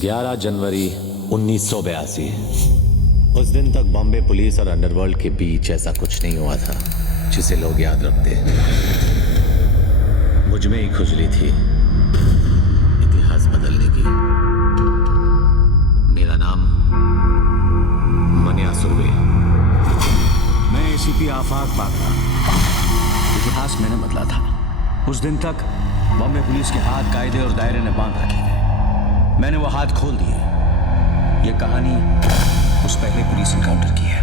11 जनवरी 1982। उस दिन तक बॉम्बे पुलिस और अंडरवर्ल्ड के बीच ऐसा कुछ नहीं हुआ था जिसे लोग याद रखते। मुझ में ही खुजली थी इतिहास बदलने की। मेरा नाम मन्या सुर्वे। मैं एसीपी आफाक बात रहा। इतिहास मैंने बदला था। उस दिन तक बॉम्बे पुलिस के हाथ कायदे और दायरे ने बांध रखे थे। मैंने वो हाथ खोल दिए। ये कहानी उस पहले पुलिस इनकाउंटर की है।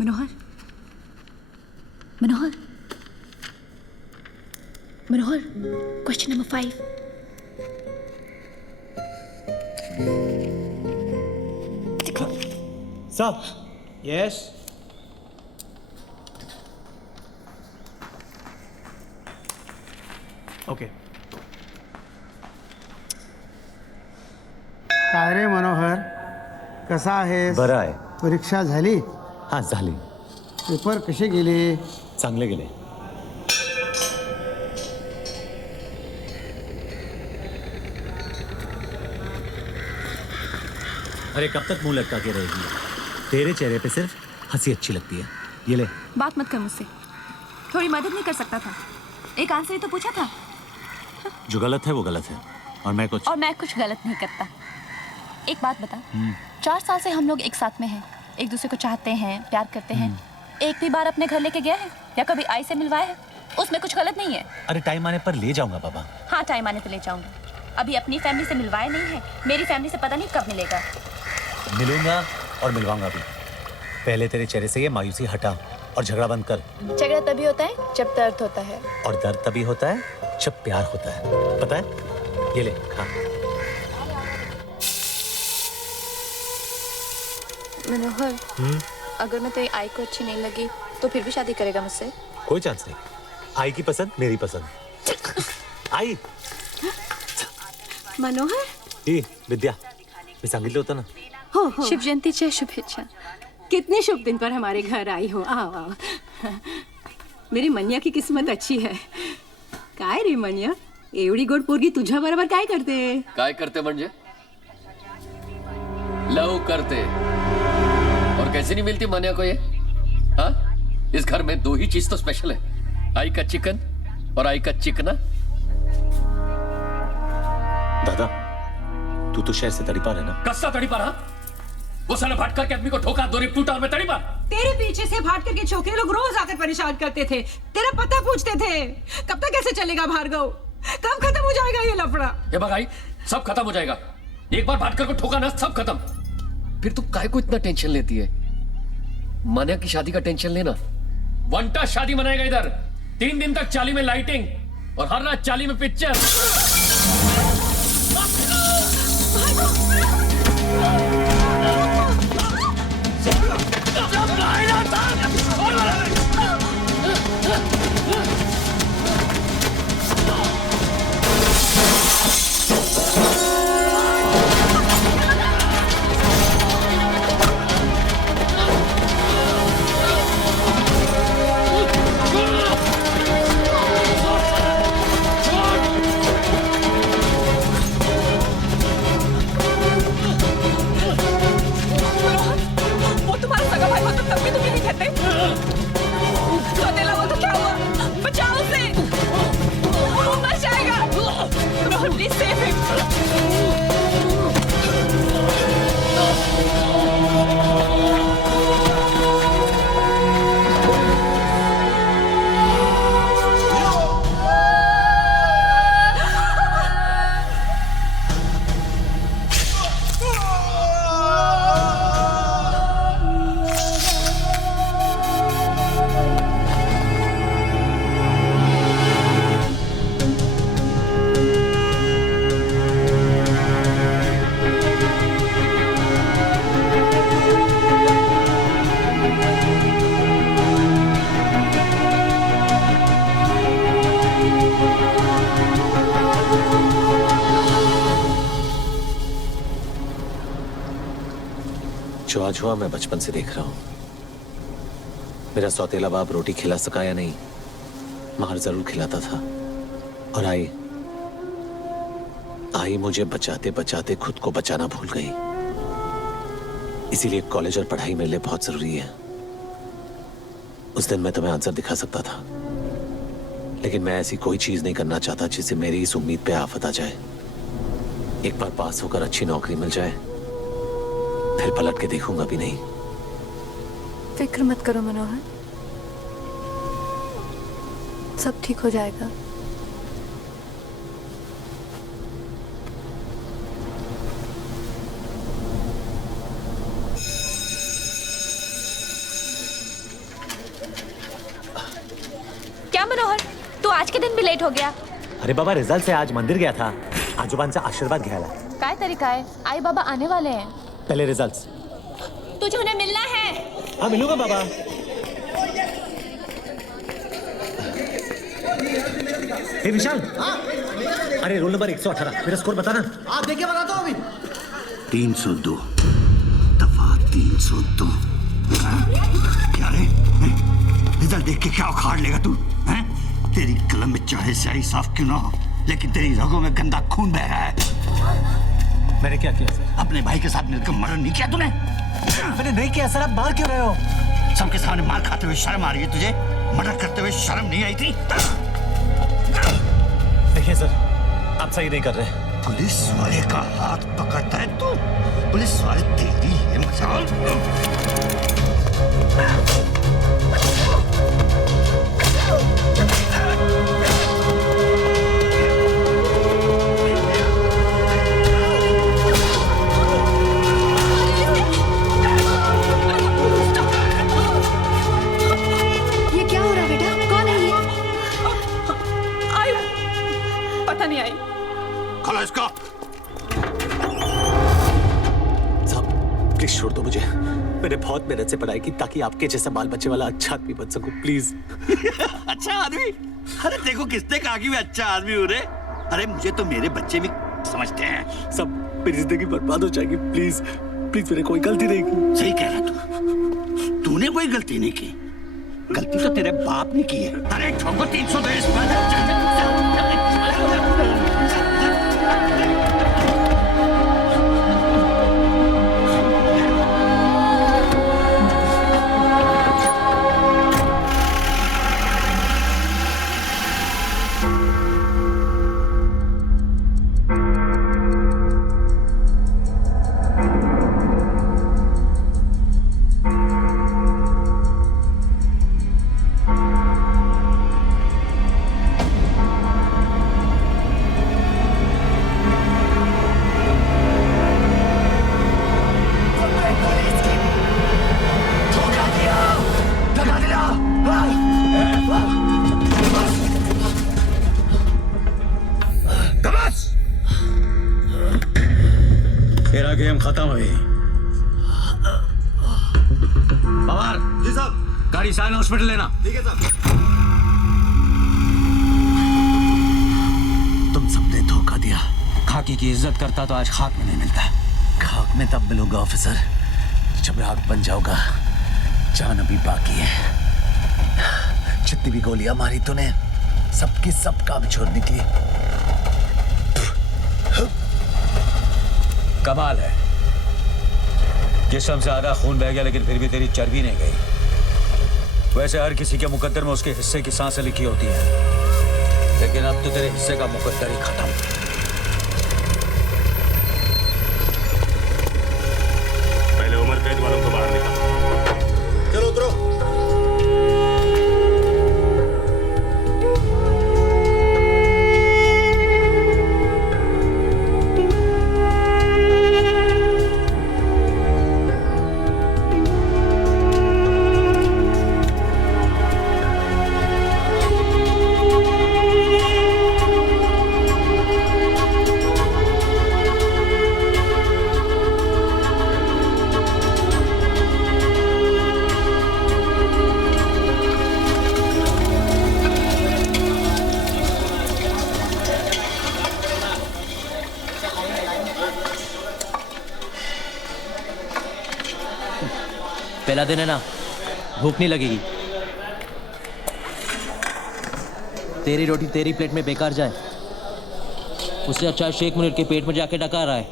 मनोहर, मनोहर, मनोहर, क्वेश्चन नंबर 5। साहब। यस। ओके। काय रे मनोहर, कसा आहेस? बरं आहे. परीक्षा झाली? हां, झाली. पेपर कसे गेले? चांगले गेले. अरे कब तक मुंह लटका के रहेगी? तेरे चेहरे पे सिर्फ हंसी अच्छी लगती है. ये ले. बात मत कर मुझसे। थोड़ी मदद नहीं कर सकता था? एक आंसर ही तो पूछा था। जो गलत है वो गलत है और मैं कुछ गलत नहीं करता। एक बात बता, 4 साल से हम लोग एक साथ में हैं, एक दूसरे को चाहते हैं, प्यार करते हैं। एक भी बार अपने घर लेके गया है या कभी आई से मिलवाया है? उसमें कुछ गलत नहीं है। अरे टाइम आने पर ले जाऊंगा बाबा. हाँ, टाइम आने पे ले जाऊंगा। अभी अपनी फैमिली से मिलवाया नहीं है, मेरी फैमिली से पता नहीं कब मिलेगा। मिलूंगा और मिलवाऊंगा भी. पहले तेरे चेहरे से ये मायूसी हटा और झगड़ा बंद कर. झगड़ा तभी होता है जब दर्द होता है, और दर्द तभी होता है जब प्यार होता है. पता है? ये ले खा. मनोहर, अगर मैं तेरी आई को अच्छी नहीं लगी तो फिर भी शादी करेगा मुझसे? कोई चांस नहीं. आई की पसंद मेरी पसंद. आई. मनोहर, ही विद्या, मी सांगितलं होतं ना. हो. शिव जयंतीच्या शुभेच्छा. कितने शुभ दिन पर हमारे घर आई हो. आओ आओ. मेरी मनिया की किस्मत अच्छी है. काय रे मनिया, एवढी गोड पोरगी तुझ्या बरोबर काय करते? काय करते म्हणजे? लव करते. और कैसे नहीं मिलती मनिया को ये? हाँ? इस घर में 2 ही चीज तो स्पेशल है, आई का चिकन और आई का चिकना. दादा, तू तो शहर से तड़ीपार है ना? कस्सा तड़ीपार? हाँ, वो साला भाटकर के आदमी को ठोका, 2 रिप टूटा और मैं तड़ीपार. तेरे पीछे से भाटकर के छोकरे लोग रोज आकर परेशान करते थे, तेरा पता पूछते थे. कब तक ऐसे चलेगा भार्गव? कब खत्म हो जाएगा ये लफड़ा? ये भाई, सब खत्म हो जाएगा. एक बार भाटकर को ठोका ना, सब खत्म. फिर तू काय को इतना टेंशन लेती है? मनिया की शादी का टेंशन लेना. वंटा शादी मनाएगा इधर. 3 दिन तक चाली में लाइटिंग और हर रात चाली में पिक्चर. जो आज हुआ मैं बचपन से देख रहा हूं। मेरा सौतेला बाप रोटी खिला सका या नहीं, मार जरूर खिलाता था। और आई मुझे बचाते बचाते खुद को बचाना भूल गई। इसीलिए कॉलेज और पढ़ाई मेरे लिए बहुत जरूरी है। उस दिन मैं तुम्हें आंसर दिखा सकता था, लेकिन मैं ऐसी कोई चीज नहीं करना चाहता जिससे मेरी इस उम्मीद पे आफत आ जाए। एक बार पास होकर अच्छी नौकरी मिल जाए, फिर पलट के देखूंगा भी नहीं। फिक्र मत करो मनोहर, सब ठीक हो जाएगा। क्या मनोहर, तू आज के दिन भी लेट हो गया? अरे बाबा, रिजल्ट से आज मंदिर गया था, आजोबांचा आशीर्वाद घ्यायला। काय तरीका है, आई बाबा आने वाले हैं। पहले रिजल्ट्स। तुझे उन्हें मिलना है। हाँ मिलूंगा बाबा। हे विशाल, अरे रोल नंबर 118 मेरा स्कोर बताना। आप देखिए, बताता हूँ अभी। 302 दफा 302। क्या रे, रिजल्ट देख के क्या उखाड़ लेगा तू? हैं? तेरी कलम में चाहे स्याही साफ क्यों ना हो, लेकिन तेरी रगों में गंदा खून बह रहा है। मैंने क्या किया सर? अपने भाई के साथ मिलकर मर्डर नहीं किया तूने? मैंने नहीं किया सर, आप मार क्यों रहे हो? सबके सामने मार खाते हुए शर्म आ रही है तुझे? मर्डर करते हुए शर्म नहीं आई थी? देखिए सर, आप सही नहीं कर रहे। पुलिस वाले का हाथ पकड़ता है तू? पुलिस वाले तेरी है मजाल? ये क्या हो रहा है बेटा? कौन है ये? आई पता नहीं आई। खोलो इसको। साहब प्लीज छोड़ दो मुझे। मैंने बहुत मेहनत से पढ़ाई की ताकि आपके जैसा बाल बच्चे वाला अच्छा आदमी बन सकूं, प्लीज। अच्छा आदमी? अरे देखो किसने कहा कि मैं अच्छा आदमी हूँ रे? अरे मुझे तो मेरे बच्चे भी समझते हैं। सब मेरी जिंदगी बर्बाद हो जाएगी, प्लीज प्लीज। मैंने कोई गलती नहीं की। सही कह रहा तू, तूने कोई गलती नहीं की। गलती तो तेरे बाप ने की है। अरे ठोको 300 दे इस पर। तेरा गेम खत्म हुई। पवार जी साहब। गाड़ी साइन हॉस्पिटल लेना। ठीक है साहब। तुम सबने धोखा दिया। खाकी की इज्जत करता तो आज खाक में नहीं मिलता। खाक में तब मिलूंगा ऑफिसर, जब राख बन जाऊंगा। जान अभी बाकी है। जितनी भी गोलियां मारी तूने, सबकी सब काम छोड़ निकली। कमाल है, जिस्म से आधा खून बह गया लेकिन फिर भी तेरी चर्बी नहीं गई। वैसे हर किसी के मुकद्दर में उसके हिस्से की सांसें लिखी होती हैं, लेकिन अब तो तेरे हिस्से का मुकद्दर ही खत्म। पहले उम्र कैद वालों को बाहर निकाल। चलो उतरो। पिला देना ना, भूख नहीं लगेगी। तेरी रोटी तेरी प्लेट में बेकार जाए, उससे अच्छा शेख मुनीर के पेट में जाके डका रहा है।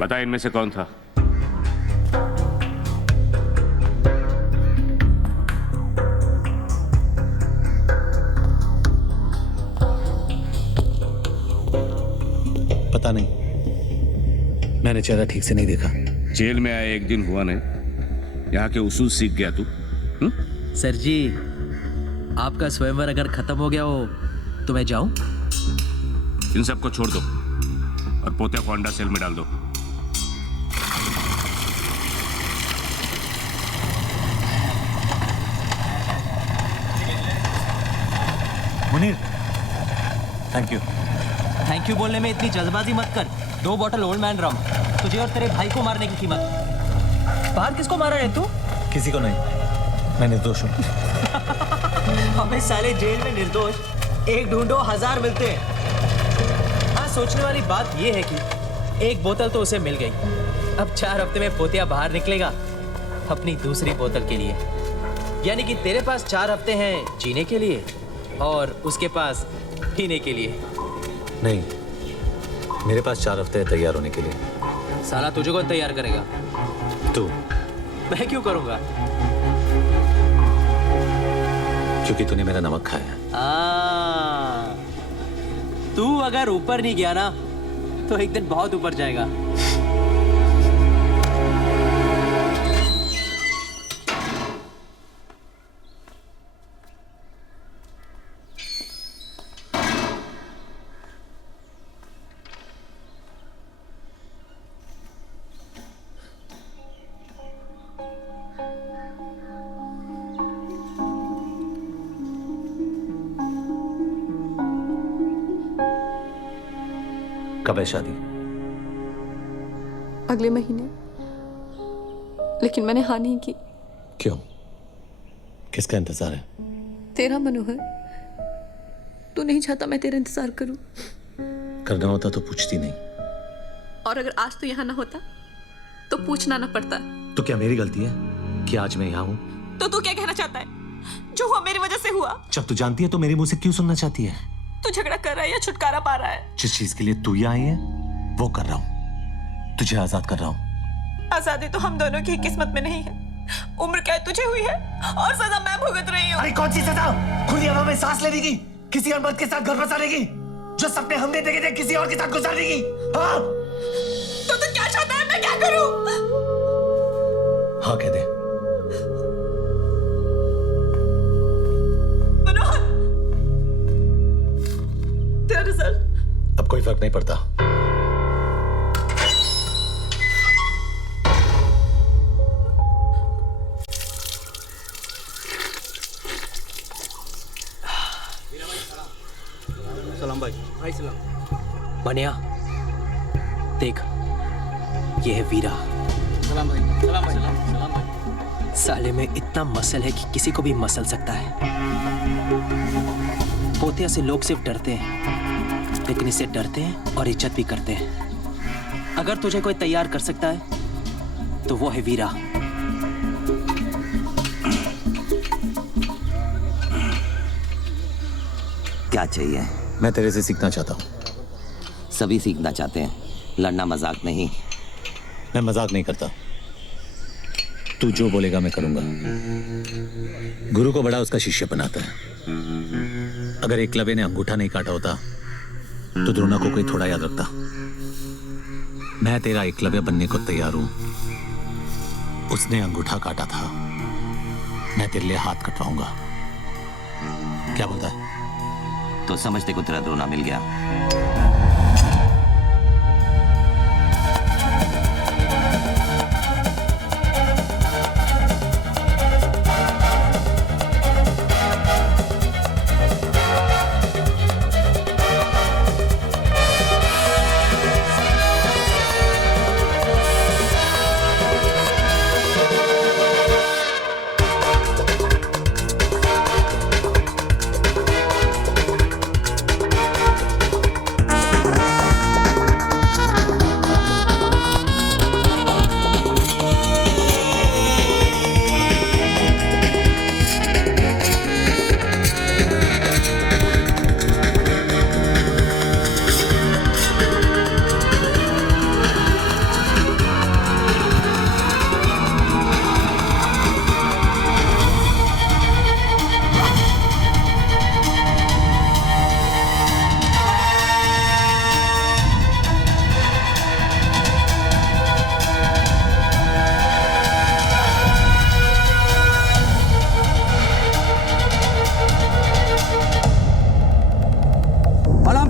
बता इनमें से कौन था? पता नहीं, मैंने चेहरा ठीक से नहीं देखा। जेल में आए एक दिन हुआ नहीं, यहाँ के उसूल सीख गया तू? सर जी, आपका स्वयंवर अगर खत्म हो गया हो तो मैं जाऊं? इन सबको छोड़ दो और पोते को अंडा सेल में डाल दो। Munir, thank you. Thank you बोलने में इतनी जल्दबाजी मत कर। 2 बॉटल ओल्ड मैन रम, तुझे और तेरे भाई को मारने की कीमत। बाहर किसको मारा है तू? किसी को नहीं, मैं निर्दोष हूँ। हमें साले जेल में निर्दोष एक ढूंढो 1000 मिलते हैं। हाँ, सोचने वाली बात यह है कि एक बोतल तो उसे मिल गई। अब 4 हफ्ते में पोतिया बाहर निकलेगा अपनी दूसरी बोतल के लिए। यानी कि तेरे पास 4 हफ्ते हैं जीने के लिए और उसके पास पीने के लिए। नहीं, मेरे पास 4 हफ्ते हैं तैयार होने के लिए। साला तुझे कौन तैयार करेगा? तू। मैं क्यों करूंगा? क्योंकि तूने मेरा नमक खाया। तू अगर ऊपर नहीं गया ना तो एक दिन बहुत ऊपर जाएगा। कब है शादी? अगले महीने, लेकिन मैंने हाँ नहीं की। क्यों? किसका इंतजार है? तेरा मनोहर, तू नहीं चाहता मैं तेरा इंतजार करूं। करना होता तो पूछती नहीं। और अगर आज तू यहाँ ना होता तो पूछना ना पड़ता। तो क्या मेरी गलती है कि आज मैं यहाँ हूँ? तो तू क्या कहना चाहता है? जो हुआ मेरी वजह से हुआ। जब तू जानती है तो मेरे मुंह से क्यों सुनना चाहती है? तू झगड़ा कर रहा है या छुटकारा पा रहा है? जिस चीज के लिए तू यहाँ आई है वो कर रहा हूँ। तुझे आजाद कर रहा हूँ। आजादी तो हम दोनों की किस्मत में नहीं है। उम्र क्या तुझे हुई है और सजा मैं भुगत रही हूँ। अरे कौन सी सजा? खुली हवा में सांस लेने की, किसी और मर्द के साथ घर बसाने की, जो सपने हमने देखे थे किसी और के साथ गुजारने की। हाँ? तो तू क्या चाहता है मैं क्या करूँ? हाँ कह दे। मनोहर, तेरा रिजल्ट अब कोई फर्क नहीं पड़ता। सलाम भाई सलाम। मनिया देख, ये है वीरा। सलाम भाई। सलाम भाई। सलाम भाई। साले में इतना मसल है कि किसी को भी मसल सकता है। पोतिया से लोग सिर्फ डरते हैं, लेकिन इससे डरते हैं और इज्जत भी करते हैं। अगर तुझे कोई तैयार कर सकता है तो वो है वीरा। क्या चाहिए? मैं तेरे से सीखना चाहता हूँ। सभी सीखना चाहते हैं, लड़ना मजाक नहीं। मैं मजाक नहीं करता। तू जो बोलेगा मैं करूंगा। गुरु को बड़ा उसका शिष्य बनाता है। अगर एकलव्य ने अंगूठा नहीं काटा होता तो द्रोणा को कोई थोड़ा याद रखता। मैं तेरा एकलव्य बनने को तैयार हूं। उसने अंगूठा काटा था, मैं तेरे लिए हाथ कटवाऊंगा। क्या बोलता है? तो समझते को तेरा द्रोणा मिल गया।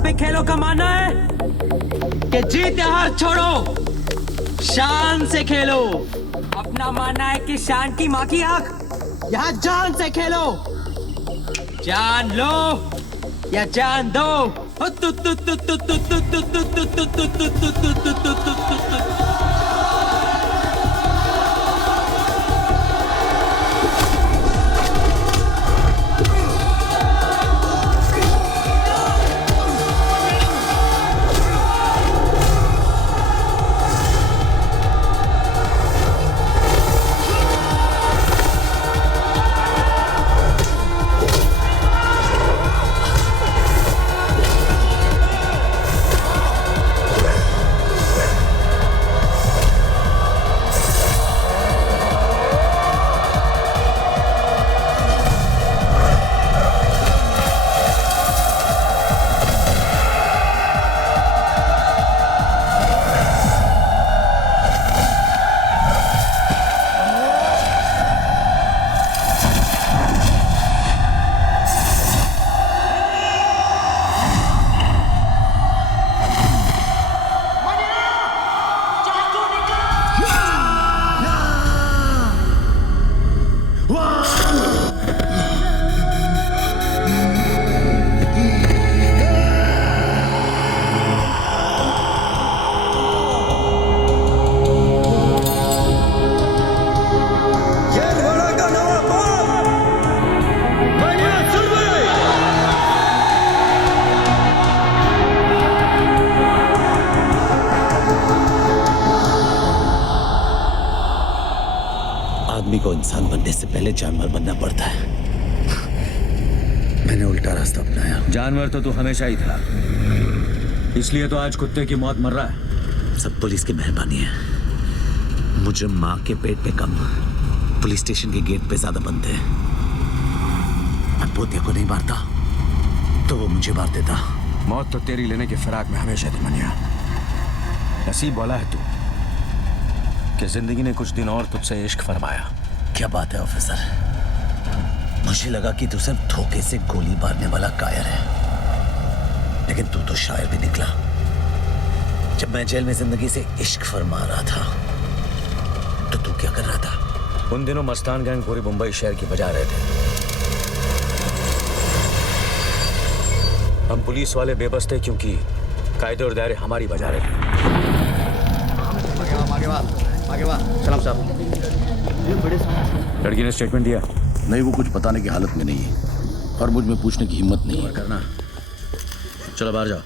पे खेलों का मानना है कि जीत या हार छोड़ो, शान से खेलो। अपना मानना है कि शान की माँ की आंख, यहाँ जान से खेलो। जान लो या जान दो। आदमी को इंसान बनने से पहले जानवर बनना पड़ता है। मैंने उल्टा रास्ता अपनाया। जानवर तो तू हमेशा ही था, इसलिए तो आज कुत्ते की मौत मर रहा है। सब पुलिस की मेहरबानी है। मुझे माँ के पेट पे कम, पुलिस स्टेशन के गेट पे ज्यादा बनते हैं। मैं पोते को नहीं मारता तो वो मुझे मार देता। मौत तो तेरी लेने की फिराक में हमेशा थी मनिया। नसीब वाला है तू कि जिंदगी ने कुछ दिन और तुझसे इश्क फरमाया। क्या बात है ऑफिसर, मुझे लगा कि तू सिर्फ धोखे से गोली मारने वाला कायर है, लेकिन तू तो शायर भी निकला। जब मैं जेल में जिंदगी से इश्क फरमा रहा था तो तू क्या कर रहा था? उन दिनों मस्तान गैंग पूरी मुंबई शहर की बजा रहे थे। हम पुलिस वाले बेबस थे क्योंकि कायदे और दायरे हमारी बजा रहे थे। सलाम साहब। लड़की ने स्टेटमेंट दिया? नहीं, वो कुछ बताने की हालत में नहीं है और मुझ में पूछने की हिम्मत नहीं है। करना, चलो बाहर जाओ।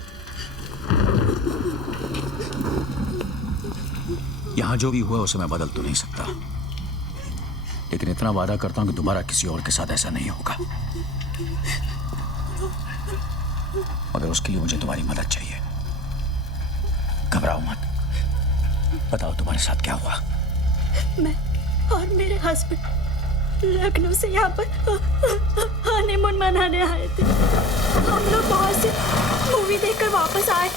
यहां जो भी हुआ उसे मैं बदल तो नहीं सकता, लेकिन इतना वादा करता हूं कि दोबारा किसी और के साथ ऐसा नहीं होगा। मगर उसके लिए मुझे तुम्हारी मदद चाहिए। घबराओ मत, बताओ तुम्हारे साथ क्या हुआ। मैं और मेरे हस्बैंड लखनऊ से यहाँ पर हनीमून मनाने आए थे। हम लोग बाहर से मूवी देखकर वापस आए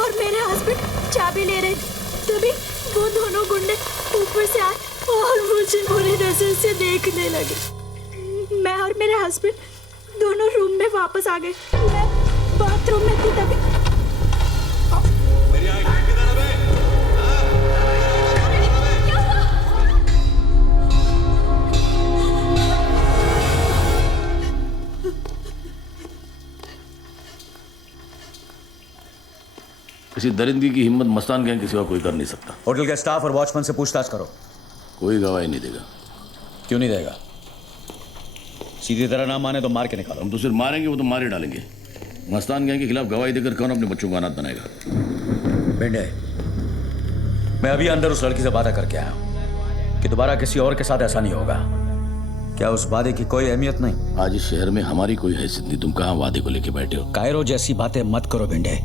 और मेरे हस्बैंड चाबी ले रहे थे, तभी वो दोनों गुंडे ऊपर से आए और मुझे बुरी नजर से देखने लगे। मैं और मेरे हस्बैंड दोनों रूम में वापस आ गए। मैं बाथरूम में थी तभी किसी दरिंदगी की हिम्मत मस्तान गैंग के सिवा कोई कर नहीं सकता। होटल के स्टाफ और वॉचमैन से पूछताछ करो। कोई गवाही नहीं देगा। क्यों नहीं देगा? सीधी तरह ना माने तो मार के निकालो। हम तो सिर्फ मारेंगे, वो तो मारे डालेंगे। मस्तान गैंग के खिलाफ गवाही देकर कौन अपने बच्चों को अनाथ बनाएगा? बेंडे, मैं अभी अंदर उस लड़की से वादा करके आया कि दोबारा किसी और के साथ ऐसा नहीं होगा। क्या उस वादे की कोई अहमियत नहीं? आज इस शहर में हमारी कोई हैसियत नहीं। तुम कहाँ वादे को लेके बैठे हो? कायरो जैसी बातें मत करो बेंडे।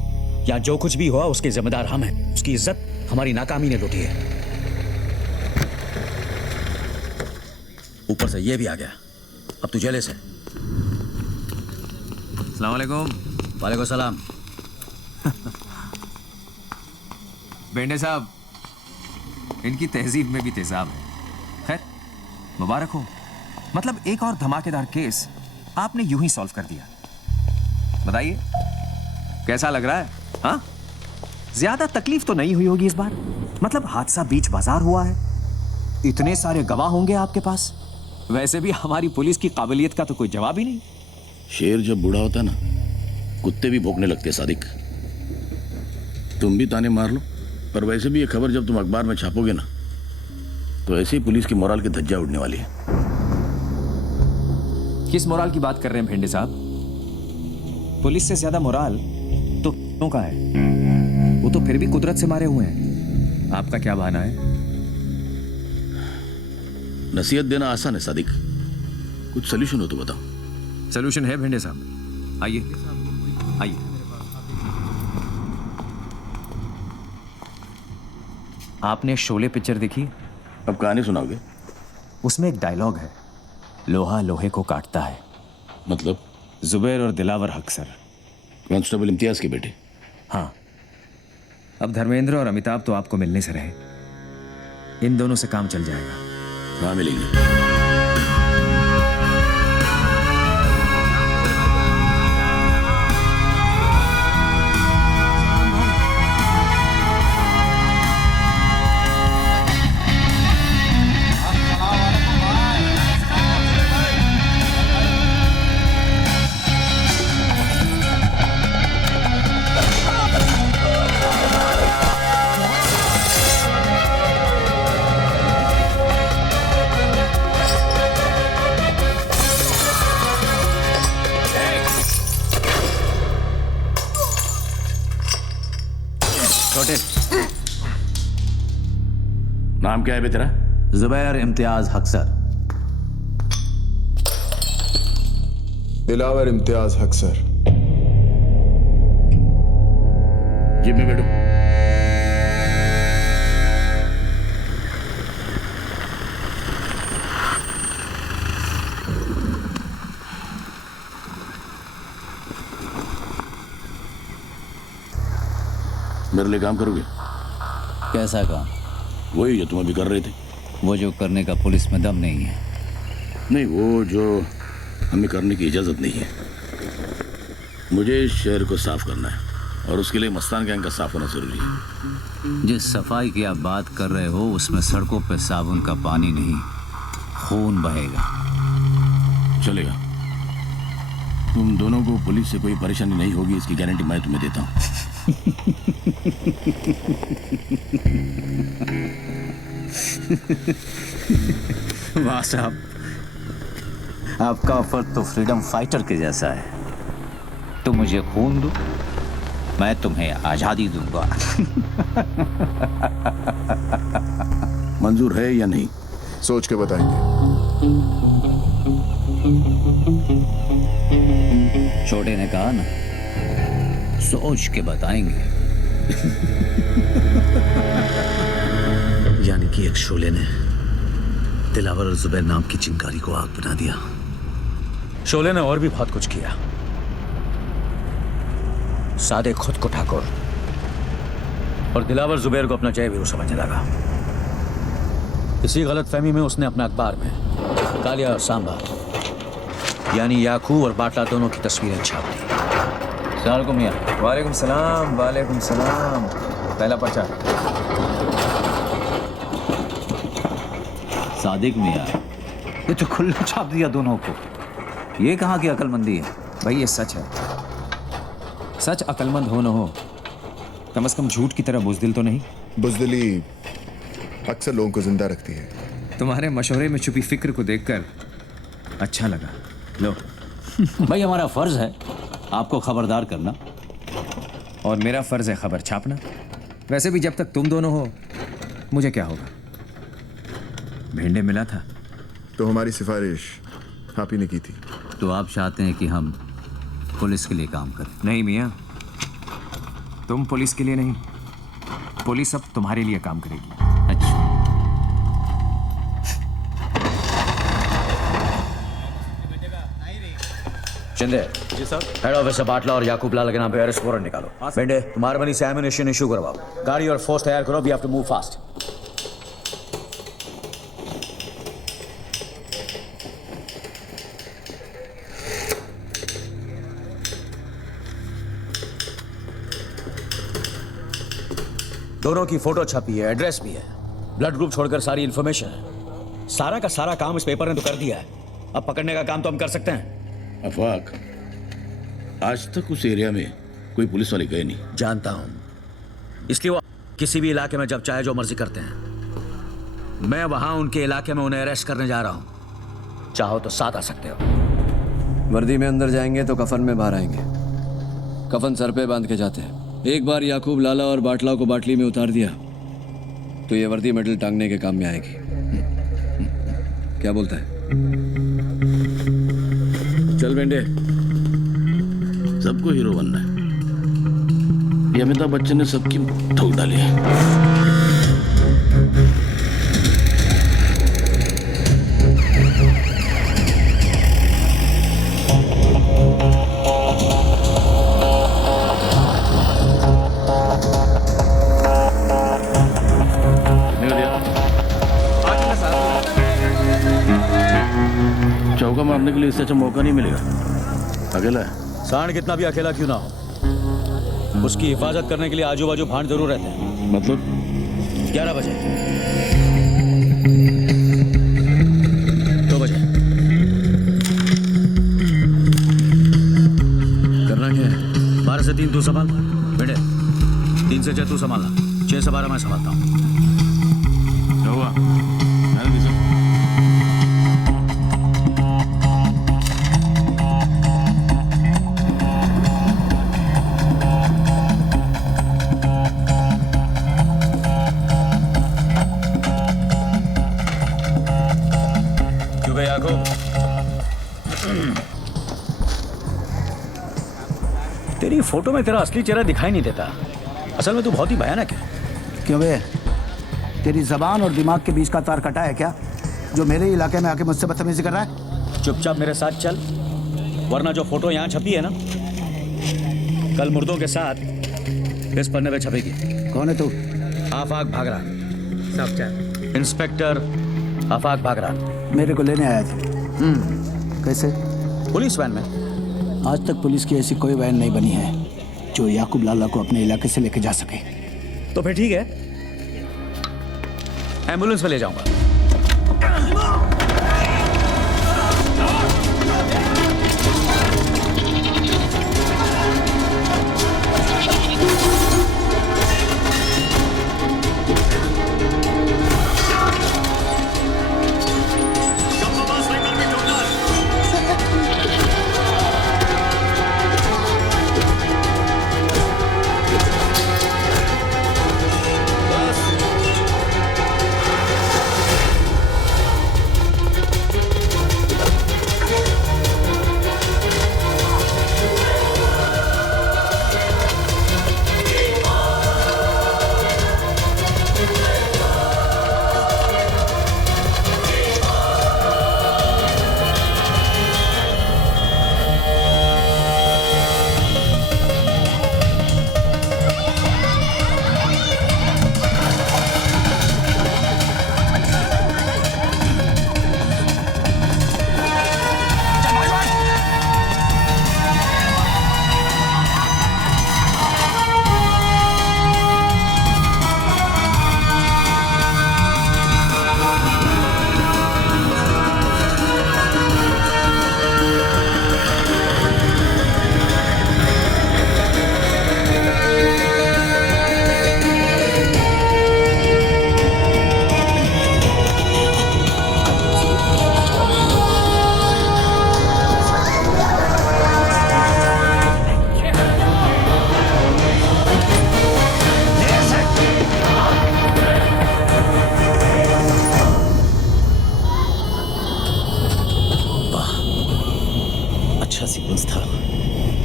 या जो कुछ भी हुआ उसके जिम्मेदार हम हैं। उसकी इज्जत हमारी नाकामी ने लूटी है। ऊपर से ये भी आ गया, अब तू जेले से। अस्सलाम वालेकुम। वालेकुम सलाम। बेंडे साहब, इनकी तहजीब में भी तेजाब है। खैर, मुबारक हो। मतलब एक और धमाकेदार केस आपने यूं ही सॉल्व कर दिया। बताइए, कैसा लग रहा है? हाँ, ज्यादा तकलीफ तो नहीं हुई होगी इस बार। मतलब हादसा बीच बाजार हुआ है, इतने सारे गवाह होंगे आपके पास। वैसे भी हमारी पुलिस की काबिलियत का तो कोई जवाब ही नहीं। शेर जब बूढ़ा होता है ना, कुत्ते भी भौंकने लगते हैं सादिक। तुम भी ताने मार लो, पर वैसे भी ये खबर जब तुम अखबार में छापोगे ना, तो ऐसे ही पुलिस की मोराल की धज्जा उड़ने वाली है। किस मोराल की बात कर रहे हैं भेंडे साहब? पुलिस से ज्यादा मोराल तो का है। वो तो फिर भी कुदरत से मारे हुए हैं। आपका क्या बहाना है? नसीहत देना आसान है सादिक, कुछ सोल्यूशन हो तो बताओ। सोल्यूशन है भेंडे साहब, आइए आइए। आपने शोले पिक्चर देखी? अब कहानी सुनाओगे? उसमें एक डायलॉग है, लोहा लोहे को काटता है। मतलब? जुबैर और दिलावर हक सर, कांस्टेबल इम्तियाज के बेटे। हाँ, अब धर्मेंद्र और अमिताभ तो आपको मिलने से रहे, इन दोनों से काम चल जाएगा। कहाँ मिलेंगे? नाम क्या है बे तेरा? जुबैर इम्तियाज हक सर। दिलावर इम्तियाज हक सर। जिम में बैठो। मेरे लिए काम करोगे? कैसा काम? वही जो तुम अभी कर रहे थे। वो जो करने का पुलिस में दम नहीं है। नहीं, वो जो हमें करने की इजाजत नहीं है। मुझे इस शहर को साफ करना है और उसके लिए मस्तान गैंग का साफ होना जरूरी है। जिस सफाई की आप बात कर रहे हो उसमें सड़कों पे साबुन का पानी नहीं, खून बहेगा। चलेगा। तुम दोनों को पुलिस से कोई परेशानी नहीं होगी, इसकी गारंटी मैं तुम्हें देता हूँ। वाह साहब, आपका ऑफर तो फ्रीडम फाइटर के जैसा है। तुम मुझे खून दो, मैं तुम्हें आजादी दूंगा। मंजूर है या नहीं? सोच के बताएंगे। छोटे ने कहा ना, सोच के बताएंगे। यानी कि एक शोले ने दिलावर और जुबैर नाम की चिंगारी को आग बना दिया। शोले ने और भी बहुत कुछ किया। सादे खुद को ठाकुर और दिलावर जुबैर को अपना जय वीरू समझने लगा। इसी गलतफहमी में उसने अपने अखबार में कालिया और सांबा यानी याकूब और बाटला दोनों की तस्वीरें छाप दी। सलाम मियां। वालेकुम सलाम। वालेकुम सलाम। पहला पर्चा। सादिक मियां, ये तो खुला छाप दिया दोनों को। ये कहाँ की अकलमंदी है? भाई ये सच है। सच अकलमंद हो न हो, कम से कम झूठ की तरह बुजदिल तो नहीं। बुजदिली अक्सर लोगों को जिंदा रखती है। तुम्हारे मशवरे में छुपी फिक्र को देखकर अच्छा लगा। लो। भाई हमारा फर्ज है आपको खबरदार करना, और मेरा फर्ज है खबर छापना। वैसे भी जब तक तुम दोनों हो, मुझे क्या होगा? भेंडे मिला था तो हमारी सिफारिश आप ही ने की थी। तो आप चाहते हैं कि हम पुलिस के लिए काम करें? नहीं मियाँ, तुम पुलिस के लिए नहीं, पुलिस अब तुम्हारे लिए काम करेगी। अच्छा। शिंदे जी सर, हेड ऑफिस से बाटला और याकूब लाल के नाम पे अरेस्ट वारंट निकालो। बेंडे, तुम्हारे बनी से एमिनेशन इशू करवाओ। गाड़ी और फोर्स तैयार करो। We have to move fast. दोनों की फोटो छपी है, एड्रेस भी है, ब्लड ग्रुप छोड़कर सारी इंफॉर्मेशन है। सारा का सारा काम इस पेपर ने तो कर दिया है। अब पकड़ने का काम तो हम कर सकते हैं। अफाक, आज तक उस एरिया में कोई पुलिस वाले गए नहीं। जानता हूं, इसलिए वो किसी भी इलाके में जब चाहे जो मर्जी करते हैं। मैं वहां उनके इलाके में उन्हें अरेस्ट करने जा रहा हूं। चाहो तो साथ आ सकते हो। वर्दी में अंदर जाएंगे तो कफन में बाहर आएंगे। कफन सर पे बांध के जाते हैं। एक बार याकूब लाला और बाटला को बाटली में उतार दिया तो ये वर्दी मेडल टांगने के काम में आएगी। क्या बोलता है? चल बेंडे, सबको हीरो बनना है। ये अमिताभ बच्चन ने सबकी ठोक डाली है। चौका मारने के लिए इससे अच्छा मौका नहीं मिलेगा। अकेला है। सांड कितना भी अकेला क्यों ना हो, उसकी हिफाजत करने के लिए आजू बाजू भांड जरूर रहते हैं। मतलब 11 बजे, 2 बजे। करना क्या है? 12 से 3 तू संभाल बेटे, 3 से 6 तू संभालना, 6 से 12 मैं संभालता हूँ। क्या हुआ? तेरी फोटो में तेरा असली चेहरा दिखाई नहीं देता। असल में तू बहुत ही भयानक है। क्यों बे? तेरी जबान और दिमाग के बीच का तार कटा है क्या, जो मेरे इलाके में आके मुझसे बदतमीजी कर रहा है? चुपचाप मेरे साथ चल, वरना जो फोटो यहाँ छपी है ना, कल मुर्दों के साथ इस पन्ने पे छपेगी। कौन है तू? आफाक भागरा। इंस्पेक्टर आफाक भागरा। मेरे को लेने आया था। कैसे? पुलिस वैन में। आज तक पुलिस की ऐसी कोई वैन नहीं बनी है जो याकूब लाला को अपने इलाके से लेके जा सके। तो फिर ठीक है, एम्बुलेंस में ले जाऊंगा।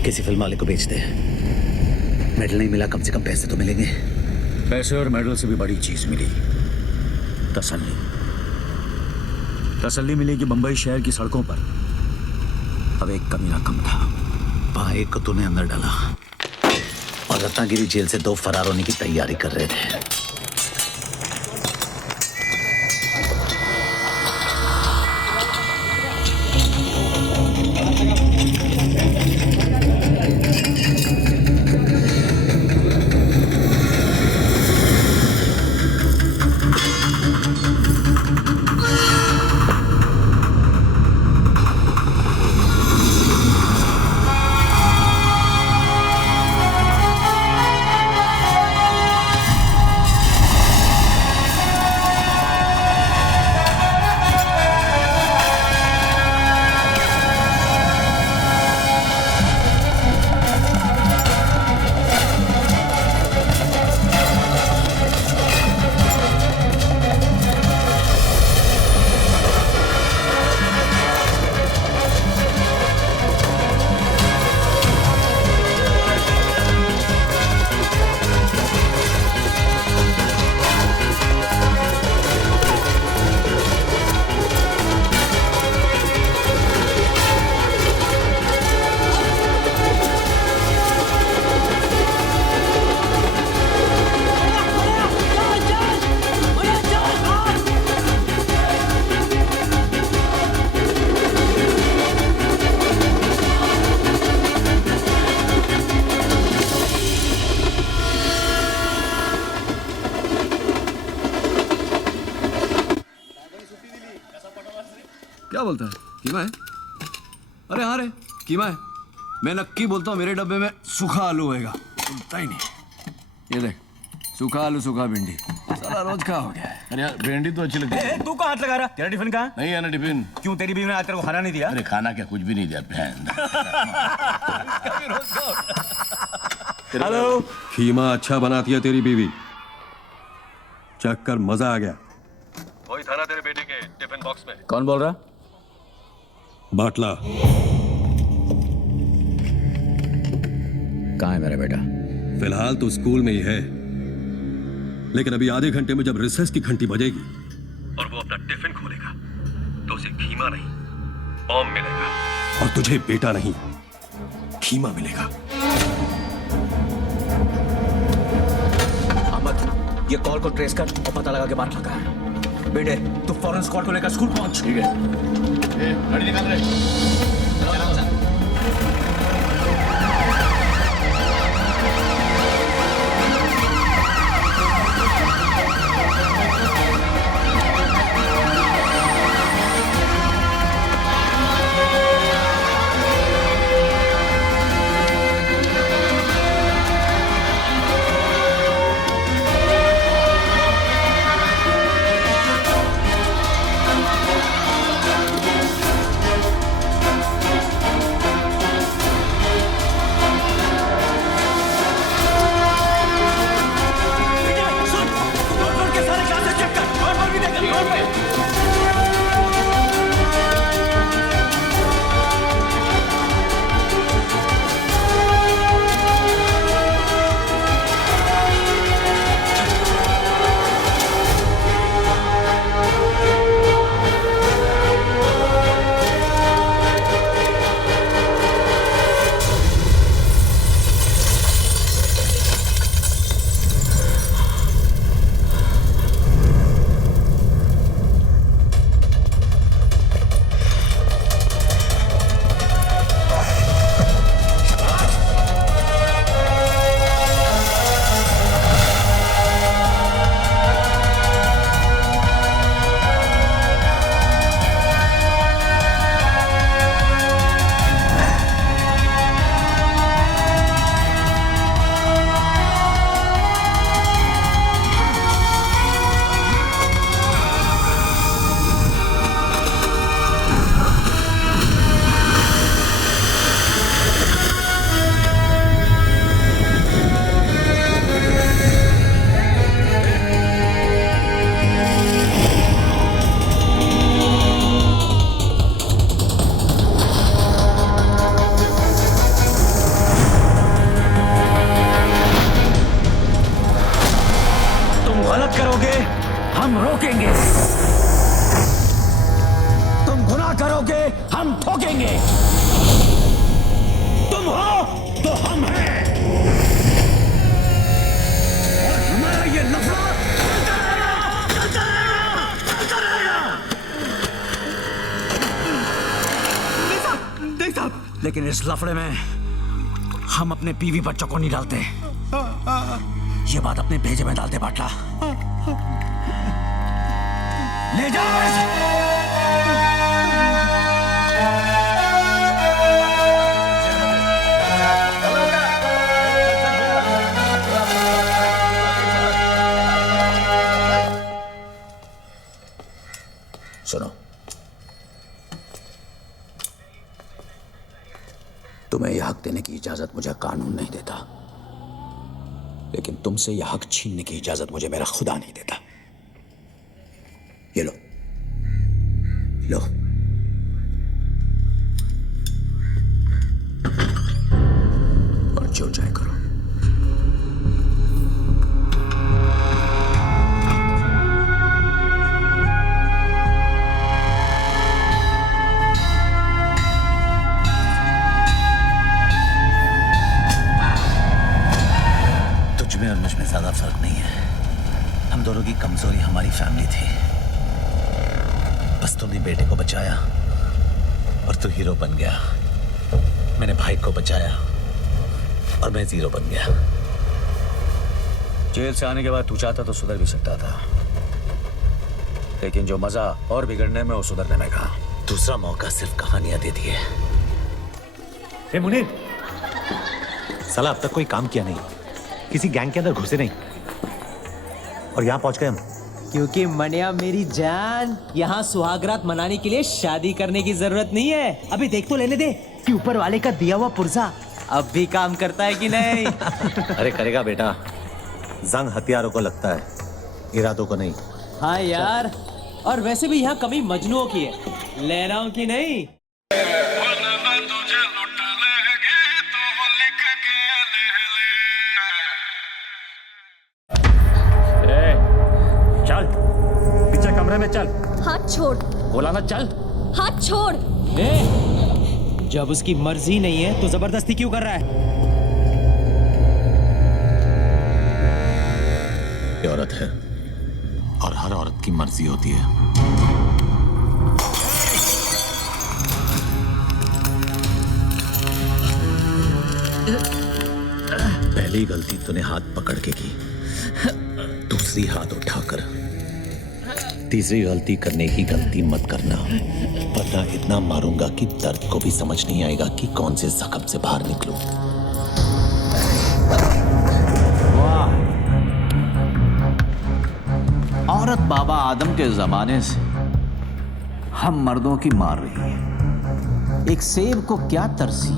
किसी फिल्म वाले को बेच दे। मेडल नहीं मिला, कम से कम पैसे तो मिलेंगे। पैसे और मेडल से भी बड़ी चीज मिली, तसल्ली। तसल्ली मिली कि बंबई शहर की सड़कों पर अब एक कमीना कम था। वहां एक को तूने अंदर डाला और रत्नागिरी जेल से 2 फरार होने की तैयारी कर रहे थे। क्या बोलता है? कीमा है? अरे हाँ रे, कीमा है। मैं नक्की बोलता हूँ मेरे डब्बे में सूखा आलू होएगा। सुनता ही नहीं। ये देख, सूखा आलू सूखा भिंडी, सारा रोज का हो गया है। अरे यार भिंडी तो अच्छी लगती है। तू कहाँ हाथ लगा रहा? तेरा टिफिन कहाँ? नहीं है ना टिफिन। क्यों, तेरी बीवी ने आज तेरे को खाना नहीं दिया? अरे खाना क्या, कुछ भी नहीं दिया बहन। हेलो। खीमा अच्छा बनाती है तेरी बीवी, चख कर मजा आ गया। वही था ना तेरे बेटे के टिफिन बॉक्स में। कौन बोल रहा? बाटला। कहाँ है मेरा बेटा? फिलहाल तो स्कूल में ही है, लेकिन अभी आधे घंटे में जब रिसेस की घंटी बजेगी और वो अपना टिफिन खोलेगा तो उसे खीमा नहीं बॉम्ब मिलेगा। और तुझे बेटा नहीं खीमा मिलेगा। अहमद, ये कॉल को ट्रेस कर और पता लगा के बात लगा है। बेटे तू फौरन स्क्वाड को लेकर स्कूल पहुंच। ठीक है। गाड़ी निकाल रहे। हम रोकेंगे, तुम गुनाह करोगे हम ठोकेंगे, तुम हो तो हम हैं, और हमारा ये लफड़ा चलता रहेगा। देख साहब, लेकिन इस लफड़े में हम अपने बीवी बच्चों को नहीं डालते, ये बात अपने भेजे में डालते बाटला। ले जाओ। सुनो, तुम्हें यह हक देने की इजाजत मुझे कानून नहीं देता, लेकिन तुमसे यह हक छीनने की इजाजत मुझे मेरा खुदा नहीं देता। ये लो, लो। और जो चाहे करो। तुझमें और मुझ में ज्यादा फर्क नहीं है। हम दोनों की कमजोरी हमारी फैमिली थी। बस तूने बेटे को बचाया और तू हीरो बन गया। मैंने भाई को बचाया और मैं जीरो बन गया। जेल से आने के बाद तू चाहता तो सुधर भी सकता था, लेकिन जो मजा और बिगड़ने में वो सुधरने में कहा। दूसरा मौका सिर्फ कहानियां देती है। ए मुनीर, साला अब तक कोई काम किया नहीं, किसी गैंग के अंदर घुसे नहीं, और यहाँ पहुंच गए हम। क्योंकि मनिया मेरी जान, यहाँ सुहागरात मनाने के लिए शादी करने की जरूरत नहीं है। अभी देख तो लेने दे कि ऊपर वाले का दिया हुआ पुर्जा अब भी काम करता है कि नहीं। अरे करेगा बेटा, जंग हथियारों को लगता है, इरादों को नहीं। हाँ यार, और वैसे भी यहाँ कमी मजनुओं की है, ले रहा हूँ कि नहीं। चल पीछे कमरे में चल। हाथ छोड़। बोला ना चल। हाथ छोड़। जब उसकी मर्जी नहीं है तो जबरदस्ती क्यों कर रहा है? ये औरत है और हर औरत की मर्जी होती है। पहली गलती तूने हाथ पकड़ के की, दूसरी हाथ उठाकर, तीसरी गलती करने की गलती मत करना, वरना इतना मारूंगा कि दर्द को भी समझ नहीं आएगा कि कौन से जख्म से बाहर निकलूं। औरत बाबा आदम के जमाने से हम मर्दों की मार रही है। एक सेब को क्या तरसी,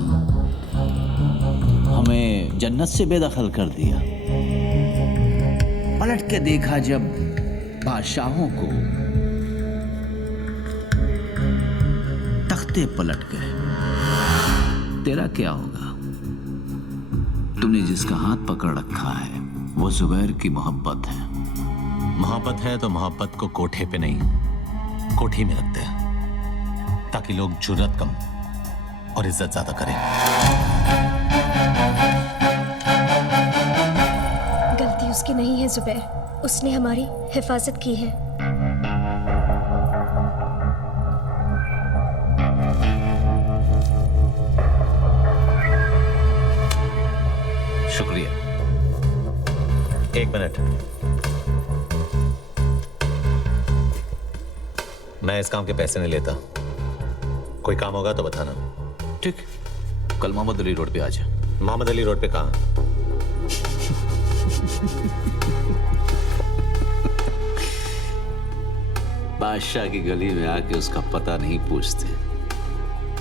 हमें जन्नत से बेदखल कर दिया। पलट के देखा जब बादशाहों को, तख्ते पलट गए। तेरा क्या होगा? तुमने जिसका हाथ पकड़ रखा है वो जुबैर की मोहब्बत है। मोहब्बत है तो मोहब्बत को कोठे पे नहीं, कोठी में रखते हैं, ताकि लोग जुर्रत कम और इज्जत ज्यादा करें। गलती उसकी नहीं है जुबैर, उसने हमारी हिफाजत की है। शुक्रिया। एक मिनट, मैं इस काम के पैसे नहीं लेता। कोई काम होगा तो बताना। ठीक, कल मोहम्मद अली रोड पे आ जा। मोहम्मद अली रोड पे कहाँ? बादशाह की गली में आके उसका पता नहीं पूछते,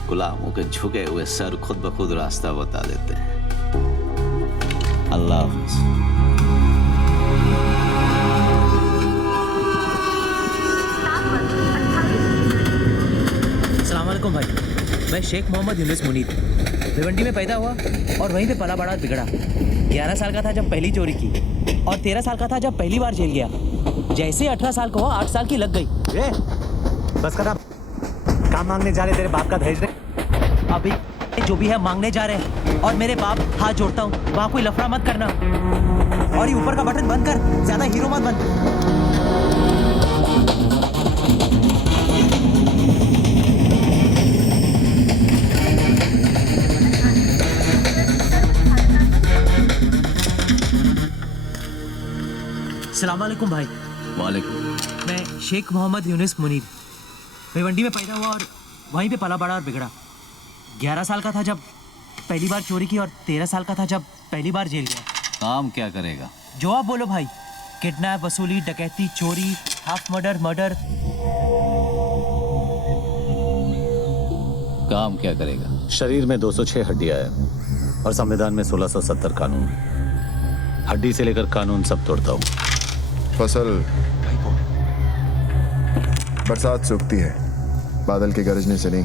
गुलामों के झुके हुए सर खुद ब खुद रास्ता बता देते हैं। अल्लाह हाफ़िज़। अस्सलाम वालेकुम भाई, मैं शेख मोहम्मद यूनुस मुनीर भिवंडी में पैदा हुआ और वहीं पे पला बड़ा बिगड़ा। 11 साल का था जब पहली चोरी की और 13 साल का था जब पहली बार जेल गया। जैसे 18 साल का हुआ 8 साल की लग गई। बस कर, काम मांगने जा रहे तेरे बाप का दहेज नहीं। अभी जो भी है मांगने जा रहे हैं और मेरे बाप हाथ जोड़ता हूँ, वहाँ कोई लफड़ा मत करना और ये ऊपर का बटन बंद कर, ज्यादा हीरो मत बन। अस्सलाम वालेकुम भाई। वालेकुम। मैं शेख मोहम्मद यूनुस मुनीर भिवंडी में पैदा हुआ और वहीं पे पला बड़ा और बिगड़ा। 11 साल का था जब पहली बार चोरी की और 13 साल का था जब पहली बार जेल गया। काम क्या करेगा? जो आप बोलो भाई, किडनैप, वसूली, डकैती, चोरी, हाफ मर्डर, मर्डर। काम क्या करेगा? शरीर में 206 हड्डियां है और संविधान में 1670 कानून। हड्डी से लेकर कानून सब तोड़ता हूँ। फसल बरसात सूखती है, बादल के गरजने से नहीं।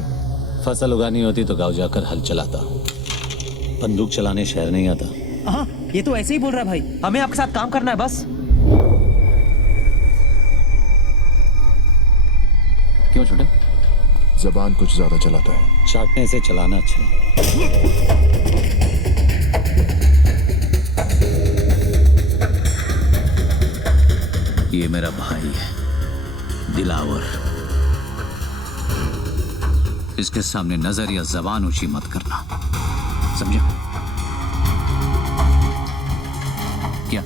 फसल उगानी होती तो गांव जाकर हल चलाता, बंदूक चलाने शहर नहीं आता। हाँ, ये तो ऐसे ही बोल रहा है भाई। हमें आपके साथ काम करना है बस। क्यों छोटे? जबान कुछ ज्यादा चलाता है। चाटने से चलाना अच्छा है। ये मेरा भाई है दिलावर, इसके सामने नजर या जबान ऊंची मत करना, समझा? क्या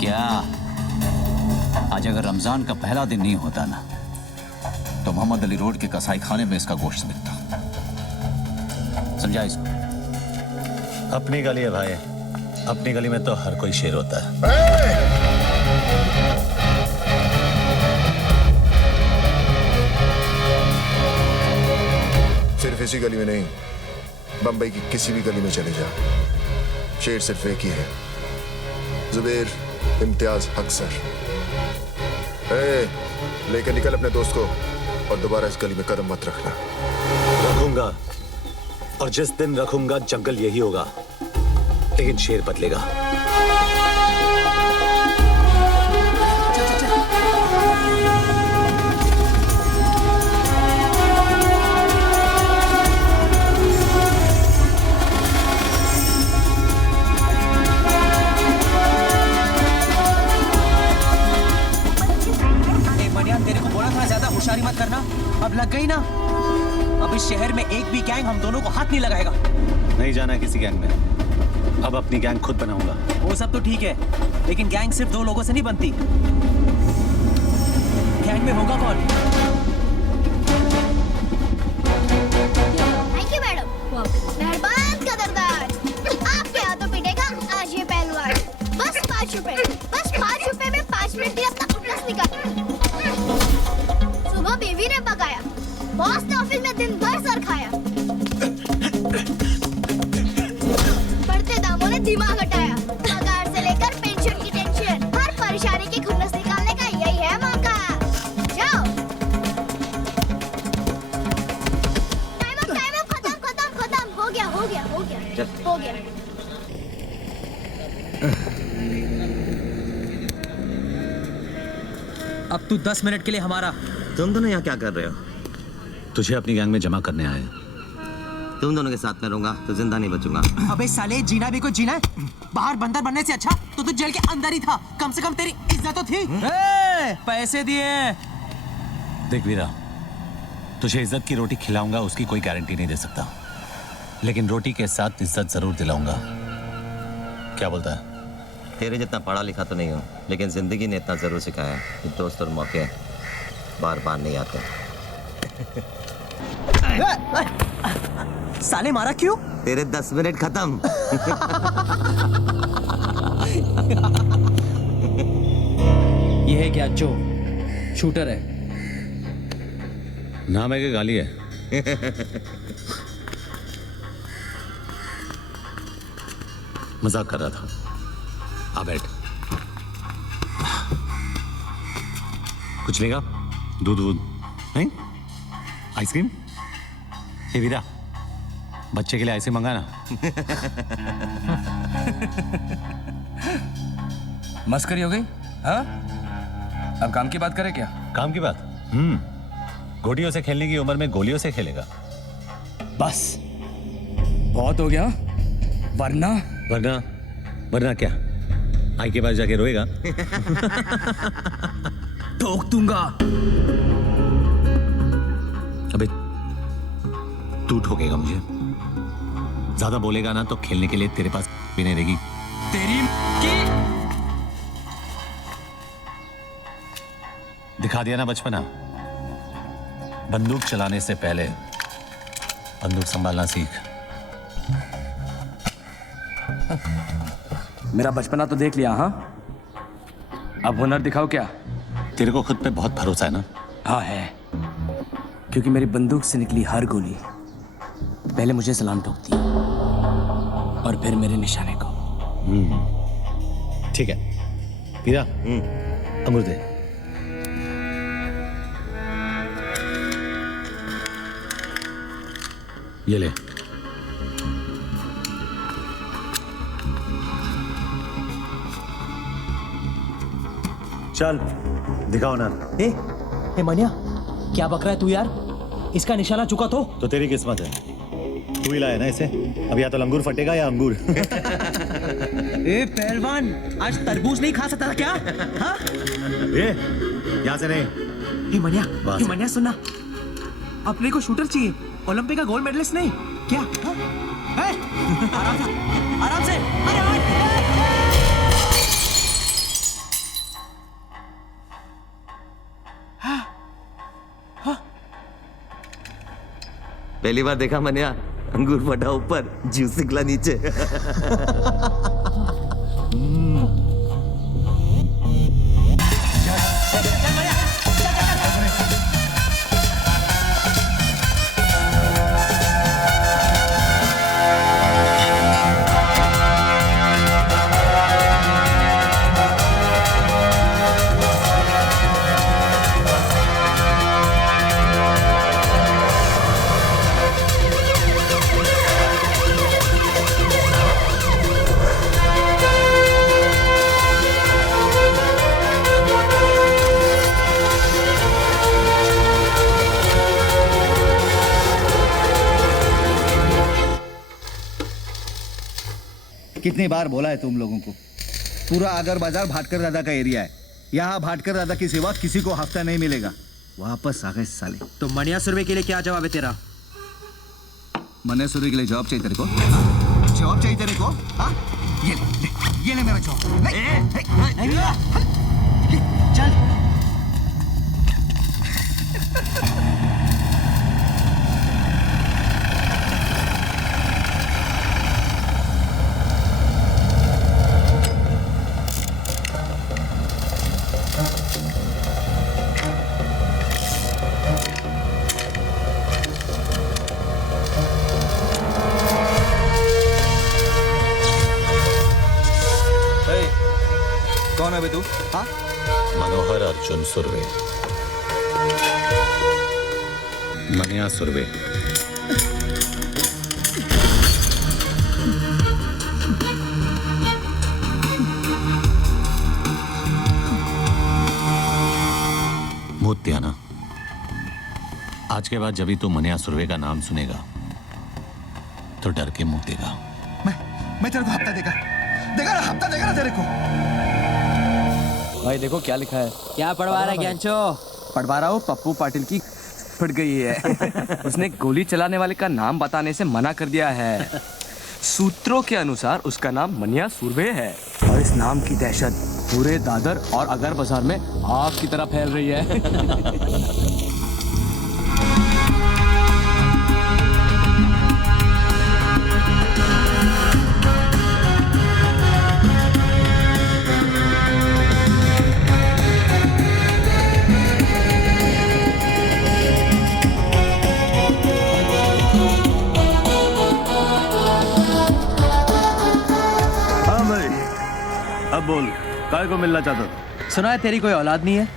क्या आज अगर रमजान का पहला दिन नहीं होता ना, तो तो मोहम्मद अली रोड के कसाई खाने में इसका गोश्त बिकता। समझा इसको? अपनी गली है भाई, अपनी गली में तो हर कोई शेर होता है। सिर्फ इसी गली में नहीं, बंबई की किसी भी गली में चले जा, शेर सिर्फ एक ही है, जुबैर इम्तियाज हक सर। लेकर निकल अपने दोस्त को और दोबारा इस गली में कदम मत रखना। रखूंगा, और जिस दिन रखूंगा जंगल यही होगा, लेकिन शेर बदलेगा। तेरे को बोला था ज्यादा होशियारी मत करना, अब लग गई ना। अब इस शहर में एक भी गैंग हम दोनों को हाथ नहीं लगाएगा। नहीं जाना है किसी गैंग में, अब अपनी गैंग खुद बनाऊंगा। वो सब तो ठीक है, लेकिन गैंग सिर्फ 2 लोगों से नहीं बनती। गैंग में होगा कौन? Thank you madam. मेहरबान कदरदार। आपके हाथों पिटेगा आज ये पहलवान। बस 5 रुपए, बस 5 रुपए में 5 मिनट दिया अपना उल्लास निकाल। सुबह बीवी ने पकाया, बॉस ने ऑफिस में दिन भर सर खाया, बढ़ते दामों ने दिमाग हटाया, पगार से लेकर पेंशन की टेंशन, हर परेशानी की खुन्नस निकालने का यही है मौका। जाओ। टाइम अप खत्म हो गया हो गया हो गया हो गया। अब तू 10 मिनट के लिए हमारा। तुम दोनों यहाँ क्या कर रहे हो? तुझे अपनी गैंग में जमा करने आए। तुम दोनों के साथ में रहूंगा तो जिंदा नहीं बचूंगा। अबे साले, जीना भी कुछ जीना है। बाहर बंदर बनने से अच्छा तो तू जेल के अंदर ही था, कम से कम तेरी इज्जत तो थी। पैसे दिए। देख वीरा, तुझे इज्जत की रोटी खिलाऊंगा उसकी कोई गारंटी नहीं दे सकता, लेकिन रोटी के साथ इज्जत जरूर दिलाऊंगा। क्या बोलता है? तेरे जितना पढ़ा लिखा तो नहीं हूँ, लेकिन जिंदगी ने इतना जरूर सिखाया कि दोस्त और मौके बार बार नहीं आते। साले मारा क्यों? तेरे 10 मिनट खत्म। ये है क्या? जो शूटर है। नाम है कि गाली है? मजाक कर रहा था। आ बैठ। कुछ लेगा? दूध नहीं? आइसक्रीम? हे वीरा, बच्चे के लिए आइसक्रीम मंगाना। मस्करी हो गई? हाँ? अब काम की बात करें क्या? काम की बात? गोटियों से खेलने की उम्र में गोलियों से खेलेगा। बस बहुत हो गया, वरना वरना क्या? आई के पास जाके रोएगा? ठोक दूंगा। अबे तू ठोकेगा मुझे? ज्यादा बोलेगा ना तो खेलने के लिए तेरे पास भी नहीं रहेगी। तेरी की दिखा दिया ना बचपना। बंदूक चलाने से पहले बंदूक संभालना सीख। मेरा बचपना तो देख लिया। हाँ, अब हुनर दिखाओ क्या? तेरे को खुद पे बहुत भरोसा है ना? हाँ है, क्योंकि मेरी बंदूक से निकली हर गोली पहले मुझे सलाम ठोकती और फिर मेरे निशाने को। ठीक है वीरा, अंगूर दे। ये ले। चल दिखाओ ना। ए मनिया, क्या बक रहा है तू यार? इसका निशाना चुका तो तेरी किस्मत है, तू ही लाया ना इसे। अब या तो लंगूर फटेगा या अंगूर। ए पहलवान, आज तरबूज नहीं खा सकता था क्या? हाँ? यहाँ से नहीं। ए मनिया सुनना, अपने को शूटर चाहिए, ओलंपिक का गोल्ड मेडलिस्ट नहीं क्या? हाँ? आराम से पहली बार देखा मैंने अंगूर फटा ऊपर जूस निकला नीचे। कितनी बार बोला है तुम लोगों को, पूरा आगर बाजार भाटकर दादा का एरिया है। यहाँ भाटकर दादा की सिवा किसी को हफ्ता नहीं मिलेगा। वापस आ गए साले। तो मनिया सुरवे के लिए क्या जवाब है तेरा? मनिया सुरवे के लिए जॉब चाहिए तेरे को? जॉब चाहिए तेरे को? हाँ? ये ले मेरा जॉब। चल। कौन है बे तू? हाँ? मनोहर अर्जुन सुरवे, मनिया सुरवे। भूत त्याना, आज के बाद जब भी तू मनिया सुरवे का नाम सुनेगा तो डर के मुंह देगा। मैं तेरे को हफ्ता देगा ना, हफ्ता देगा ना तेरे को। भाई देखो क्या लिखा है। क्या पढ़वा रहा है ज्ञानचो? पढ़वा रहा हूँ, पप्पू पाटिल की फट गई है। उसने गोली चलाने वाले का नाम बताने से मना कर दिया है। सूत्रों के अनुसार उसका नाम मनिया सुरवे है और इस नाम की दहशत पूरे दादर और अगर बाजार में आग की तरह फैल रही है। अब बोल, काय को मिलना चाहता था? सुना है तेरी कोई औलाद नहीं है।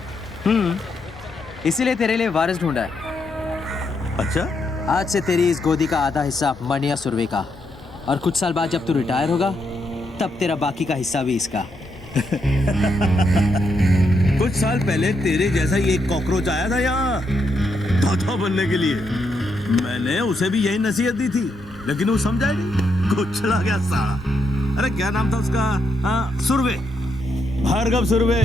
इसीलिए तेरे लिए वारिस ढूंढा है। अच्छा? आज से तेरी इस गोदी का आधा हिस्सा मनिया सुरवे का, और कुछ साल बाद जब तू रिटायर होगा तब तेरा बाकी का हिस्सा भी इसका। कुछ साल पहले तेरे जैसा ही एक कॉकरोच आया था यहाँ तोता बनने के लिए। मैंने उसे भी यही नसीहत दी थी, लेकिन वो समझा नहीं, कुछ चला गया साला। अरे क्या नाम था उसका? हाँ, सुरवे, भार्गव सुरवे।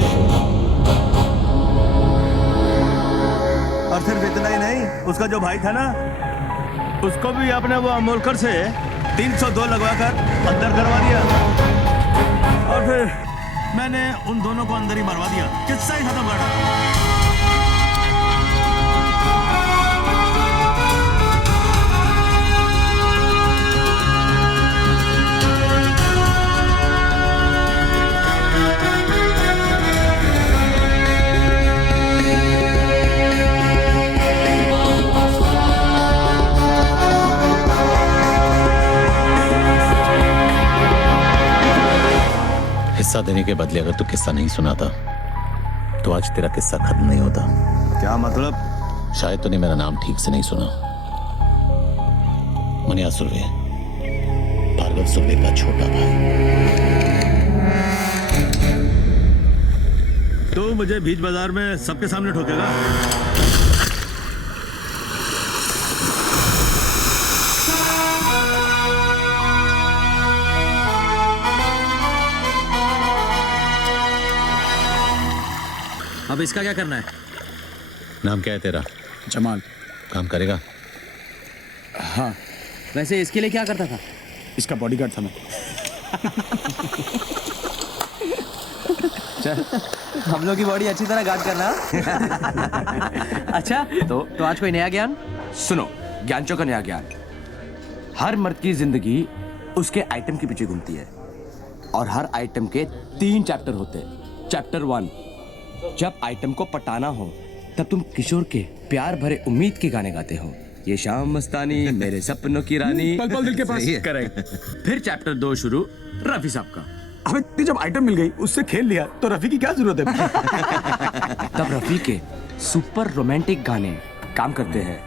और सिर्फ इतना ही नहीं, उसका जो भाई था ना, उसको भी आपने वो अमोलकर से 302 लगवाकर अंदर करवा दिया। और फिर मैंने उन दोनों को अंदर ही मरवा दिया। किस्सा ही खत्म कर डाला। हिस्सा देने के बदले अगर तू किस्सा नहीं सुनाता तो आज तेरा किस्सा खत्म नहीं होता। क्या मतलब? शायद तूने मेरा नाम ठीक से नहीं सुना। मनिया सुरवे, भार्गव सुरवे का छोटा भाई। तो मुझे बीच बाजार में सबके सामने ठोकेगा? अब इसका क्या करना है? नाम क्या है तेरा? जमाल। काम करेगा? हाँ। वैसे इसके लिए क्या करता था? इसका बॉडीगार्ड था मैं। चल, हम लोग की बॉडी अच्छी तरह गार्ड करना। अच्छा, तो आज कोई नया ज्ञान? सुनो, ज्ञानचो का नया ज्ञान। हर मर्द की जिंदगी उसके आइटम के पीछे घूमती है और हर आइटम के 3 चैप्टर होते हैं। चैप्टर 1, जब आइटम को पटाना हो तब तुम किशोर के प्यार भरे उम्मीद के गाने गाते हो। ये शाम मस्तानी, मेरे सपनों की रानी, पल पल दिल के पास। करेक्ट। फिर चैप्टर 2 शुरू रफी साहब का। अबे जब आइटम मिल गई उससे खेल लिया तो रफी की क्या जरूरत है? तब रफी के सुपर रोमांटिक गाने काम करते हैं,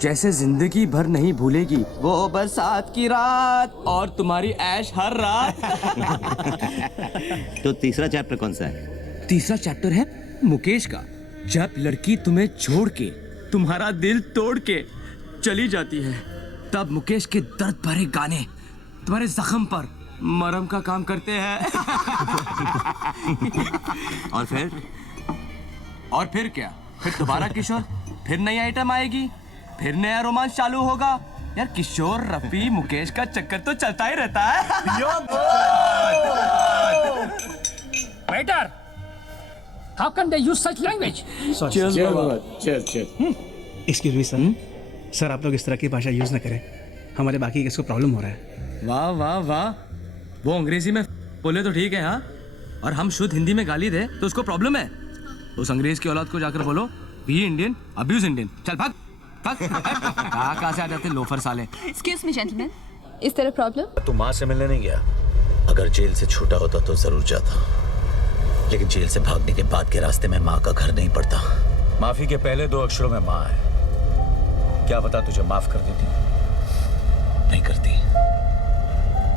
जैसे जिंदगी भर नहीं भूलेगी वो बरसात की रात और तुम्हारी ऐश हर रात। तो तीसरा चैप्टर कौन सा है? तीसरा चैप्टर है मुकेश का। जब लड़की तुम्हें छोड़ के, तुम्हारा दिल तोड़ के चली जाती है, तब मुकेश के दर्द भरे गाने तुम्हारे जख्म पर मरहम का काम करते हैं। और फिर क्या? फिर दोबारा किशोर, फिर नई आइटम आएगी, फिर नया रोमांस चालू होगा। यार किशोर, रफी, मुकेश का चक्कर तो चलता ही रहता है। Waiter, how can they use such language? Excuse me sir, sir आप लोग इस तरह की भाषा यूज ना करें, हमारे बाकी किसको प्रॉब्लम हो रहा है। वाह वाह वाह, वो अंग्रेजी में बोले तो ठीक है हाँ, और हम शुद्ध हिंदी में गाली दे तो उसको प्रॉब्लम है। उस अंग्रेज की औलाद को जाकर बोलो बी इंडियन अब्यूज इंडियन। चल भाग भाग। कहाँ से आ जाते लोफर साले। एक्सक्यूज मी जेंटलमैन, इस तरह प्रॉब्लम? तू माँ से मिलने नहीं गया? अगर जेल से छूटा होता तो जरूर जाता, लेकिन जेल से भागने के बाद के रास्ते में माँ का घर नहीं पड़ता। माफी के पहले 2 अक्षरों में माँ है। क्या पता तुझे माफ कर देती? नहीं करती,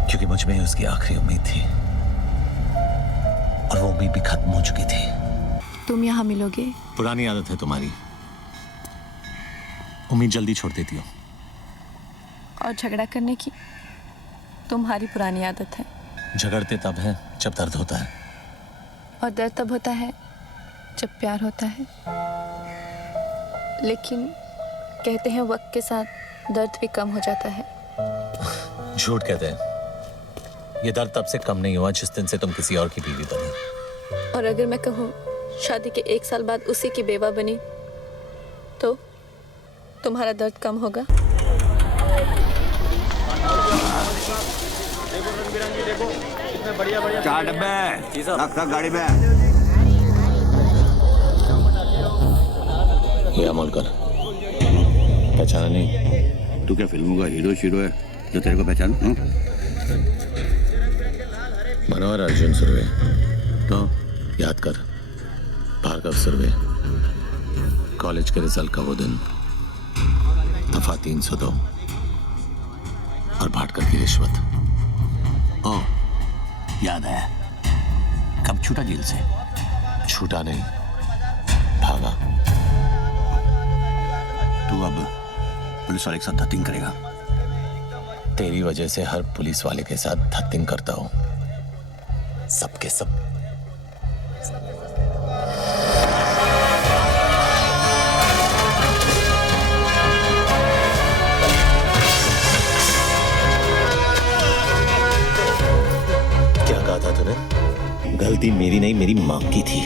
क्योंकि मुझ में उसकी आखिरी उम्मीद थी और वो उम्मीद भी खत्म हो चुकी थी। तुम यहाँ मिलोगे? पुरानी आदत है तुम्हारी, उम्मीद जल्दी छोड़ देती हो। और झगड़ा करने की तुम्हारी पुरानी आदत है। झगड़ते तब है जब दर्द होता है, और दर्द तब होता है जब प्यार होता है। लेकिन कहते हैं वक्त के साथ दर्द भी कम हो जाता है। झूठ कहते हैं। ये दर्द तब से कम नहीं हुआ जिस दिन से तुम किसी और की बीवी बनी। और अगर मैं कहूँ शादी के 1 साल बाद उसी की बेवा बनी, तो तुम्हारा दर्द कम होगा? चार डब्बे रख गाड़ी में। ये अमोलकर, पहचाना नहीं? तू क्या फिल्मों का हीरो शीरो है जो तेरे को पहचान? मनोहर अर्जुन सुर्वे। तो याद कर, भार्गव सुर्वे। कॉलेज के रिजल्ट का वो दिन, दफा 302 और भाटकर की रिश्वत। ओ याद है। कब छूटा जेल से? छूटा नहीं, भागा। तू अब पुलिस वाले के साथ धत्तिंग करेगा? तेरी वजह से हर पुलिस वाले के साथ धत्तिंग करता हूं, सबके सब। क्या कहा था तूने? गलती मेरी नहीं, मेरी मां की थी।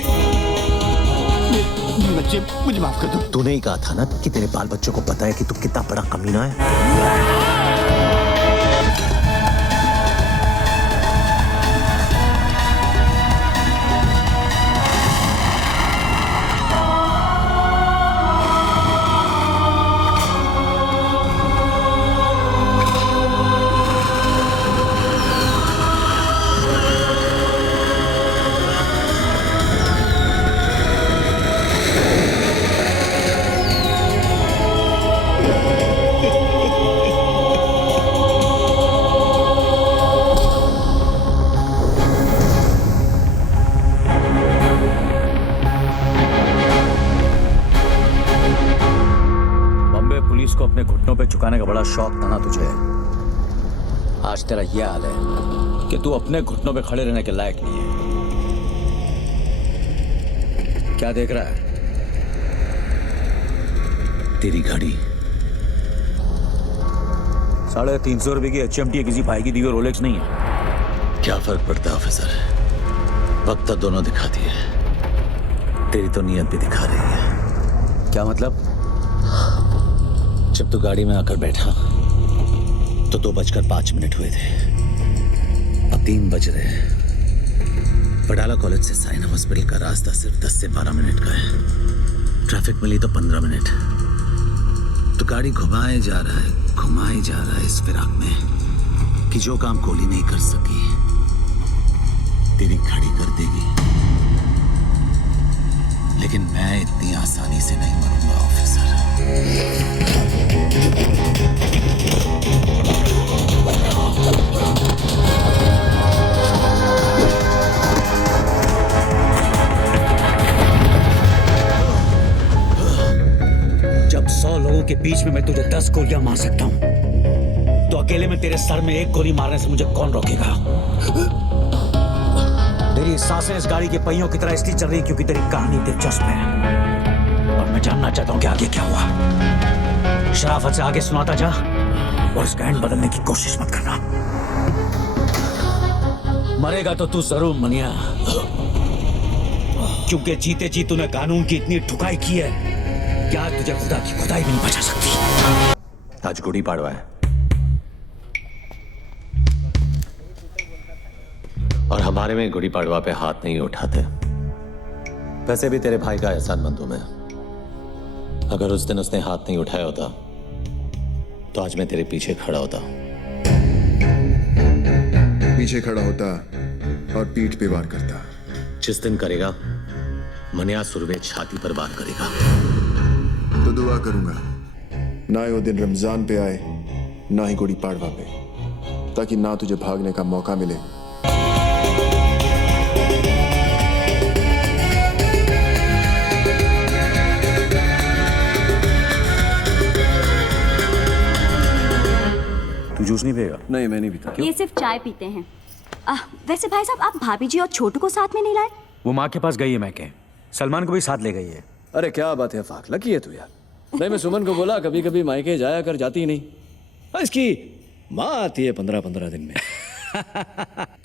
बच्चे मुझे माफ कर दो। तूने ही कहा था ना कि तेरे बाल बच्चों को पता है कि तू कितना बड़ा कमीना है। पे चुकाने का बड़ा शौक था ना तुझे। आज तेरा यह हाल है कि तू अपने घुटनों पे खड़े रहने के लायक नहीं है। क्या देख रहा है? तेरी घड़ी। 350 रुपए की HMT किसी भाई की दी हुई रोलेक्स नहीं है। क्या फर्क पड़ता है ऑफिसर, वक्त तो दोनों दिखाती है। तेरी तो नीयत भी दिखा रही है। क्या मतलब? जब तू गाड़ी में आकर बैठा तो 2:05 हुए थे। अब 3 बज रहे हैं। पडाला कॉलेज से साइना हॉस्पिटल का रास्ता सिर्फ 10 से 12 मिनट का है। ट्रैफिक मिली तो 15 मिनट। तो गाड़ी घुमाए जा रहा है इस फिराक में कि जो काम गोली नहीं कर सकी तेरी खड़ी कर देगी। लेकिन मैं इतनी आसानी से नहीं मरूंगा ऑफिसर। जब 100 लोगों के बीच में मैं तुझे 10 गोलियां मार सकता हूं, तो अकेले में तेरे सर में 1 गोली मारने से मुझे कौन रोकेगा? तेरी सांसें इस गाड़ी के पहियों की तरह इसलिए चल रही क्योंकि तेरी कहानी दिलचस्प है और मैं जानना चाहता हूं कि आगे क्या हुआ। शराफत से आगे सुनाता जा और इसका एंड बदलने की कोशिश मत करना। मरेगा तो तू जरूर मनिया, क्योंकि जीते जी तूने कानून की इतनी ठुकाई की है कि आज तुझे खुदा की खुदाई भी नहीं बचा सकती। आज गुड़ी पाड़वा है और हमारे में गुड़ी पाड़वा पे हाथ नहीं उठाते। वैसे भी तेरे भाई का एहसानमंद हूं मैं। अगर उस दिन उसने हाथ नहीं उठाया होता तो आज मैं तेरे पीछे खड़ा होता। पीछे खड़ा होता और पीठ पे वार करता। जिस दिन करेगा मनिया सुरवे छाती पर वार करेगा। तो दुआ करूंगा ना ही वो दिन रमजान पे आए ना ही गुड़ी पाड़वा पे, ताकि ना तुझे भागने का मौका मिले तू जूस नहीं पिएगा? नहीं, मैं नहीं पीता। ये सिर्फ चाय पीते हैं। वैसे भाई साहब, आप भाभी जी और छोटू को साथ में नहीं लाए? वो माँ के पास गई है मैके, सलमान को भी साथ ले गई है। अरे क्या बात है, फाकला की है तू यार। नहीं, मैं सुमन को बोला कभी कभी मायके जाया कर, जाती ही नहीं। इसकी माँ आती है 15-15 दिन में।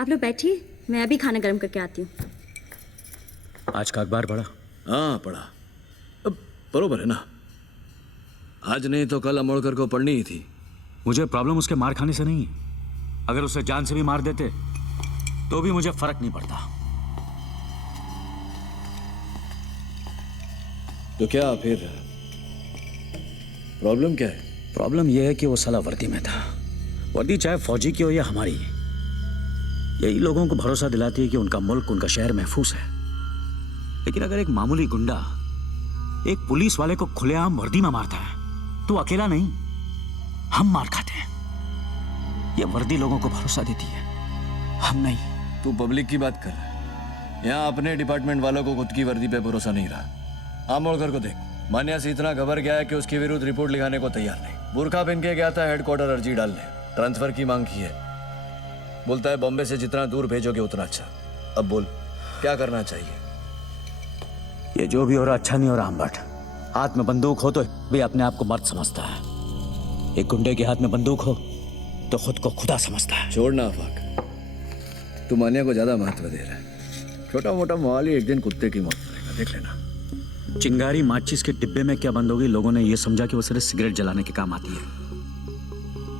आप लोग बैठिए, मैं अभी खाना गर्म करके आती हूँ। आज का अखबार पढ़ा? हाँ पढ़ा। अब बरोबर है ना, आज नहीं तो कल अमोड़कर को पढ़नी ही थी। मुझे प्रॉब्लम उसके मार खाने से नहीं है। अगर उसे जान से भी मार देते तो भी मुझे फर्क नहीं पड़ता। तो क्या फिर प्रॉब्लम क्या है? प्रॉब्लम यह है कि वो साला वर्दी में था। वर्दी चाहे फौजी की हो या हमारी, यही लोगों को भरोसा दिलाती है कि उनका मुल्क, उनका शहर महफूज है। लेकिन अगर एक मामूली गुंडा एक पुलिस वाले को खुलेआम वर्दी में मारता है तो अकेला नहीं, हम मार खाते हैं। ये वर्दी लोगों को भरोसा देती है, हम नहीं। तू पब्लिक की बात कर रहा है। यहाँ अपने डिपार्टमेंट वालों को खुद की वर्दी पे भरोसा नहीं रहा। आमोड़कर को देख, मान्या से इतना घबर गया है कि उसके विरुद्ध रिपोर्ट लिखाने को तैयार नहीं। बुरखा पहन के गया था हेडक्वार्टर अर्जी डालने, ट्रांसफर की मांग की है। बोलता है बॉम्बे से जितना दूर भेजोगे उतना अच्छा। अब बोल क्या करना चाहिए? ये जो भी हो रहा अच्छा नहीं हो रहा आम्बट। हाथ में बंदूक हो तो भी अपने आप को मर्द समझता है। एक गुंडे के हाथ में बंदूक हो तो खुद को खुदा समझता है। छोड़ना आफाक, तू मान्या को ज्यादा महत्व दे रहा है। छोटा मोटा मोहाली एक दिन कुत्ते की मौत करेगा, देख लेना। चिंगारी माचिस के डिब्बे में क्या बंद होगी, लोगों ने यह समझा कि वो सिर्फ सिगरेट जलाने के काम आती है।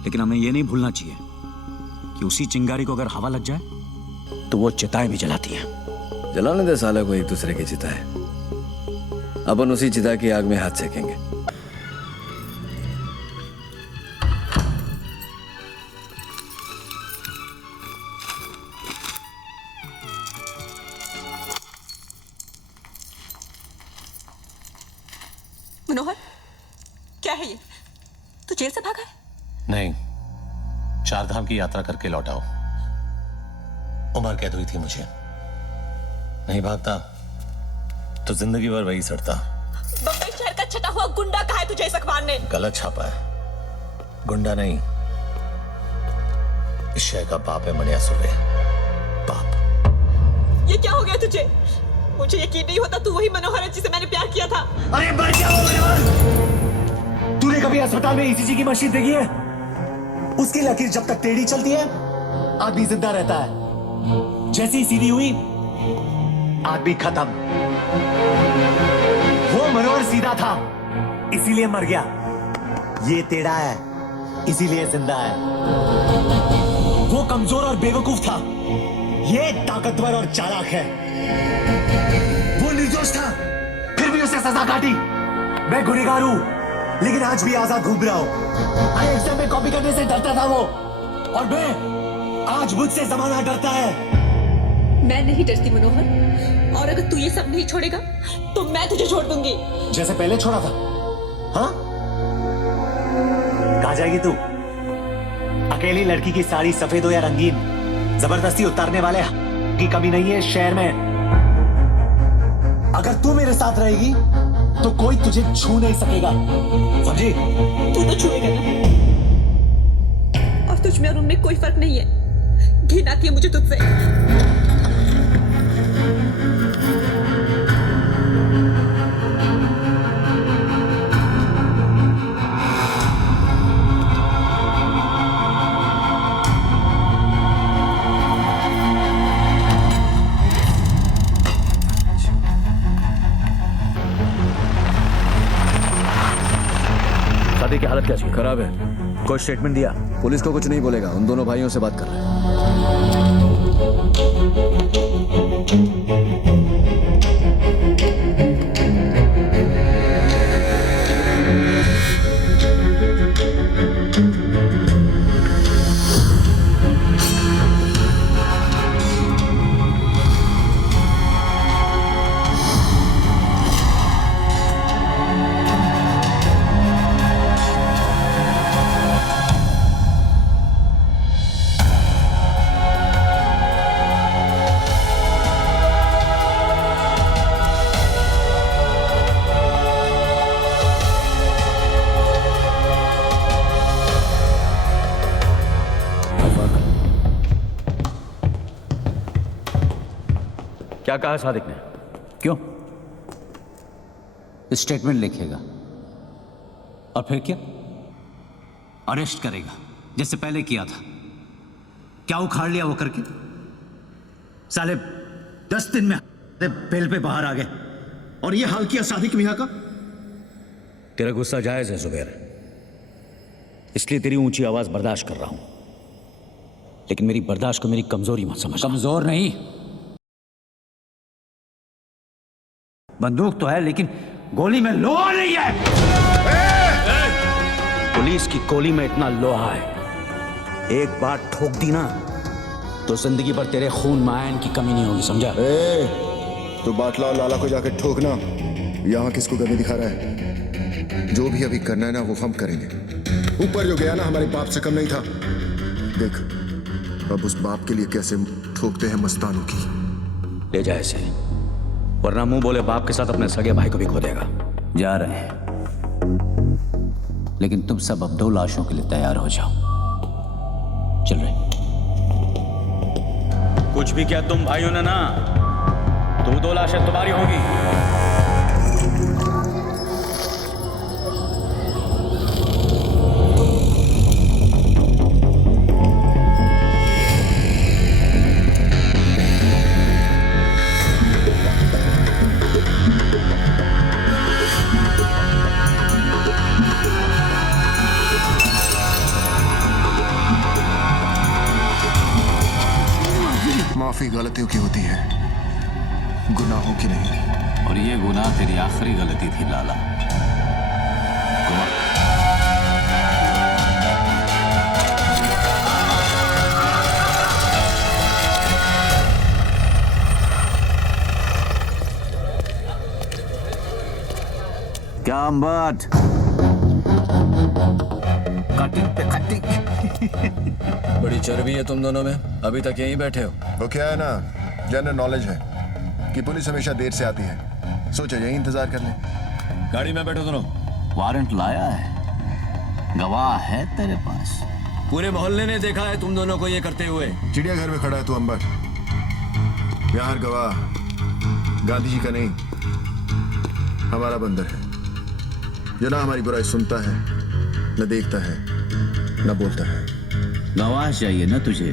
लेकिन हमें यह नहीं भूलना चाहिए कि उसी चिंगारी को अगर हवा लग जाए तो वो चिताएं भी जलाती हैं। जलाने दे साले को एक दूसरे की चिताएं। अपन उसी चिता की आग में हाथ सेकेंगे। मनोहर, क्या है ये? तू जेल से भागा है? नहीं, 4 धाम की यात्रा करके लौटा हूं। उम्र कैद हुई थी मुझे। नहीं भागता तो जिंदगी भर वही सड़ता। बम्बई शहर का छटा हुआ गुंडा कहा है तुझे इस अखबार ने? गलत छापा है। गुंडा नहीं, इस शहर का बाप है मनिया सुर्वे। बाप। ये क्या हो गया तुझे? मुझे यकीन नहीं होता तू वही मनोहर है जिसे मैंने प्यार किया था। अरे मर क्या हो मनोहर? तूने कभी अस्पताल में ईसीजी की मशीन देखी है? उसकी लकीर जब तक टेढ़ी चलती है आदमी जिंदा रहता है, जैसी सीधी हुई आदमी खत्म। वो मनोहर सीधा था इसीलिए मर गया। ये टेढ़ा है, इसीलिए जिंदा है। वो कमजोर और बेवकूफ था, ये ताकतवर और चालाक है। वो निर्दोष था, फिर भी उसे सजा काटी। मैं गुनहगार हूं, लेकिन आज भी आजाद घूम रहा हूं। अरे एग्जाम में कॉपी करने से डरता था वो, और मैं आज मुझसे जमाना डरता है। मैं नहीं डरती मनोहर, और अगर तू ये सब नहीं छोड़ेगा तो मैं तुझे छोड़ दूंगी। जैसे पहले छोड़ा था। हाँ, कहाँ जाएगी तू? अकेली लड़की की साड़ी सफेद हो या रंगीन, जबरदस्ती उतारने वाले की कमी नहीं है शहर में। अगर तू मेरे साथ रहेगी तो कोई तुझे छू नहीं सकेगा, समझी? तू तो छुएगा ना, और तुझ में और उनमें कोई फर्क नहीं है। घिन आती है मुझे तुझसे। शादी की हालत कैसी? खराब है। कोई स्टेटमेंट दिया? पुलिस को कुछ नहीं बोलेगा, उन दोनों भाइयों से बात कर रहे हैं। क्या कहा सादिक ने? क्यों? स्टेटमेंट लिखेगा और फिर क्या? अरेस्ट करेगा जैसे पहले किया था। क्या उखाड़ लिया वो करके? साले 10 दिन में बेल पे बाहर आ गए और ये हाल किया सादिक मियां का। तेरा गुस्सा जायज है जुबैर, इसलिए तेरी ऊंची आवाज बर्दाश्त कर रहा हूं, लेकिन मेरी बर्दाश्त को मेरी कमजोरी मत समझ। कमजोर नहीं, बंदूक तो है लेकिन गोली में लोहा नहीं है। पुलिस की गोली में इतना लोहा है, एक बार ठोक दी ना तो जिंदगी भर तेरे खून में आयन की कमी नहीं होगी, समझा? तो बाटला और लाला को जाकर ठोकना, यहाँ किसको कमी दिखा रहा है? जो भी अभी करना है ना वो हम करेंगे। ऊपर जो गया ना हमारे बाप से कम नहीं था। देख अब उस बाप के लिए कैसे ठोकते हैं मस्तानों की। ले जाए इसे, वरना मुंह बोले बाप के साथ अपने सगे भाई को भी खो देगा। जा रहे हैं, लेकिन तुम सब अब 2 लाशों के लिए तैयार हो जाओ। चल रहे। कुछ भी किया तुम भाइयों ने ना, तो 2 लाशें तुम्हारी होगी। माफी गलतियों की होती है, गुनाहों की नहीं। और ये गुनाह तेरी आखिरी गलती थी लाला। क्या अम्बट? कटिंग पे कटिंग। बड़ी चर्बी है तुम दोनों में, अभी तक यहीं बैठे हो। वो क्या है ना, जनरल नॉलेज है कि पुलिस हमेशा देर से आती है, सोचो यही इंतजार कर ले। गाड़ी में बैठो दोनों। वारंट लाया है, गवाह है तेरे पास? पूरे मोहल्ले ने देखा है तुम दोनों को ये करते हुए। चिड़ियाघर में खड़ा है तू अंबर, यहाँ हर गवाह गांधी जी का नहीं हमारा बंदर है, जो ना हमारी बुराई सुनता है, न देखता है, न बोलता है। गवाह चाहिए ना तुझे?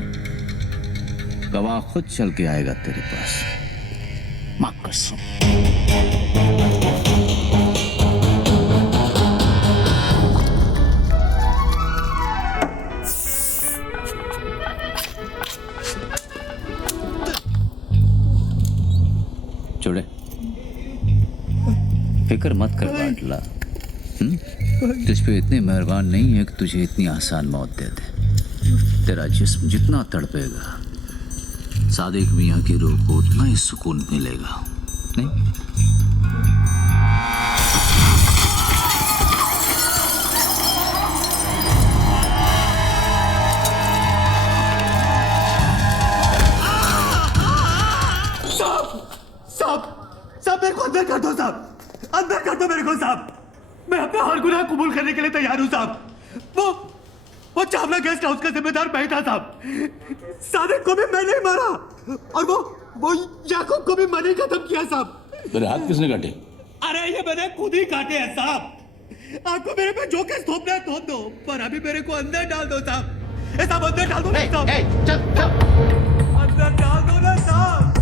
गवाह खुद चल के आएगा तेरे पास। मां कसम। छोड़े, फिक्र मत कर बाटला। तुझ पे इतने मेहरबान नहीं है कि तुझे इतनी आसान मौत दे दे। तेरा जिस्म जितना तड़पेगा, सादिक मियाँ की रूह को उतना ही सुकून मिलेगा, नहीं? साहब मेरे को अंदर कर दो साहब, अंदर कर दो मेरे को साहब। मैं अपना हर गुनाह कबूल करने के लिए तैयार हूँ साहब। वो चावला गेस्ट हाउस का जिम्मेदार मैं था साहब। सादिक को भी मैंने ही मारा और वो याकूब को भी मैंने खत्म किया साहब। तेरे हाथ किसने काटे? अरे ये मैंने खुद ही काटे हैं साहब। आपको मेरे पे जो केस थोपना है थोप दो, पर अभी मेरे को अंदर डाल दो साहब। साहब अंदर डाल दो ना साहब। अंदर डाल दो ना साहब।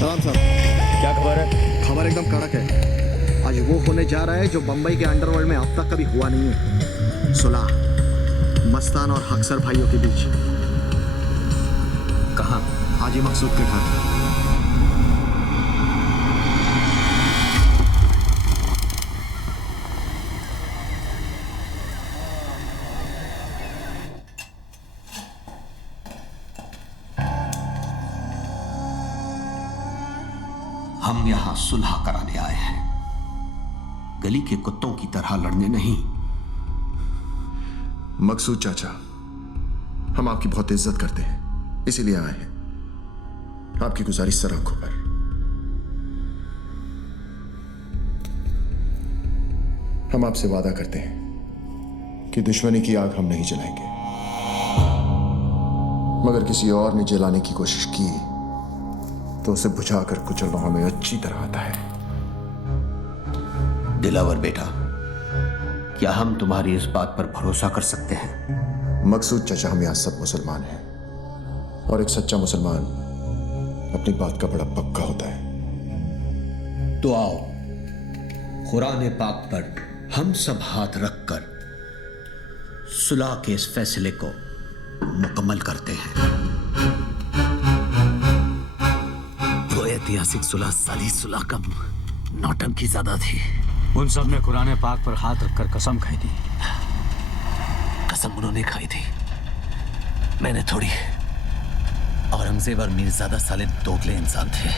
सलाम साहब। क्या खबर है? खबर एकदम कड़क है। आज वो होने जा रहा है जो बंबई के अंडरवर्ल्ड में अब तक कभी हुआ नहीं है। सुलह मस्तान और हक्सर भाइयों के बीच। कहाँ? हाजी मकसूद के घर। हम यहां सुलह कराने आए हैं, गली के कुत्तों की तरह लड़ने नहीं। मकसूद चाचा, हम आपकी बहुत इज्जत करते हैं, इसीलिए आए हैं। आपकी गुजारिश सर आंखों पर। हम आपसे वादा करते हैं कि दुश्मनी की आग हम नहीं जलाएंगे, मगर किसी और ने जलाने की कोशिश की तो उसे बुझाकर कुचलना हमें अच्छी तरह आता है। दिलावर बेटा, क्या हम तुम्हारी इस बात पर भरोसा कर सकते हैं? मकसूद चाचा, हम यहां सब मुसलमान हैं और एक सच्चा मुसलमान अपनी बात का बड़ा पक्का होता है। तो आओ कुरान पाक पर हम सब हाथ रखकर सुलह के इस फैसले को मुकम्मल करते हैं। वो ऐतिहासिक सुलह साली सुलह कम नौटंकी ज्यादा थी। उन सब ने कुरान पाक पर हाथ रखकर कसम खाई थी। कसम उन्होंने खाई थी, मैंने थोड़ी। औरंगजेब और मीरजादा साले दोगले इंसान थे।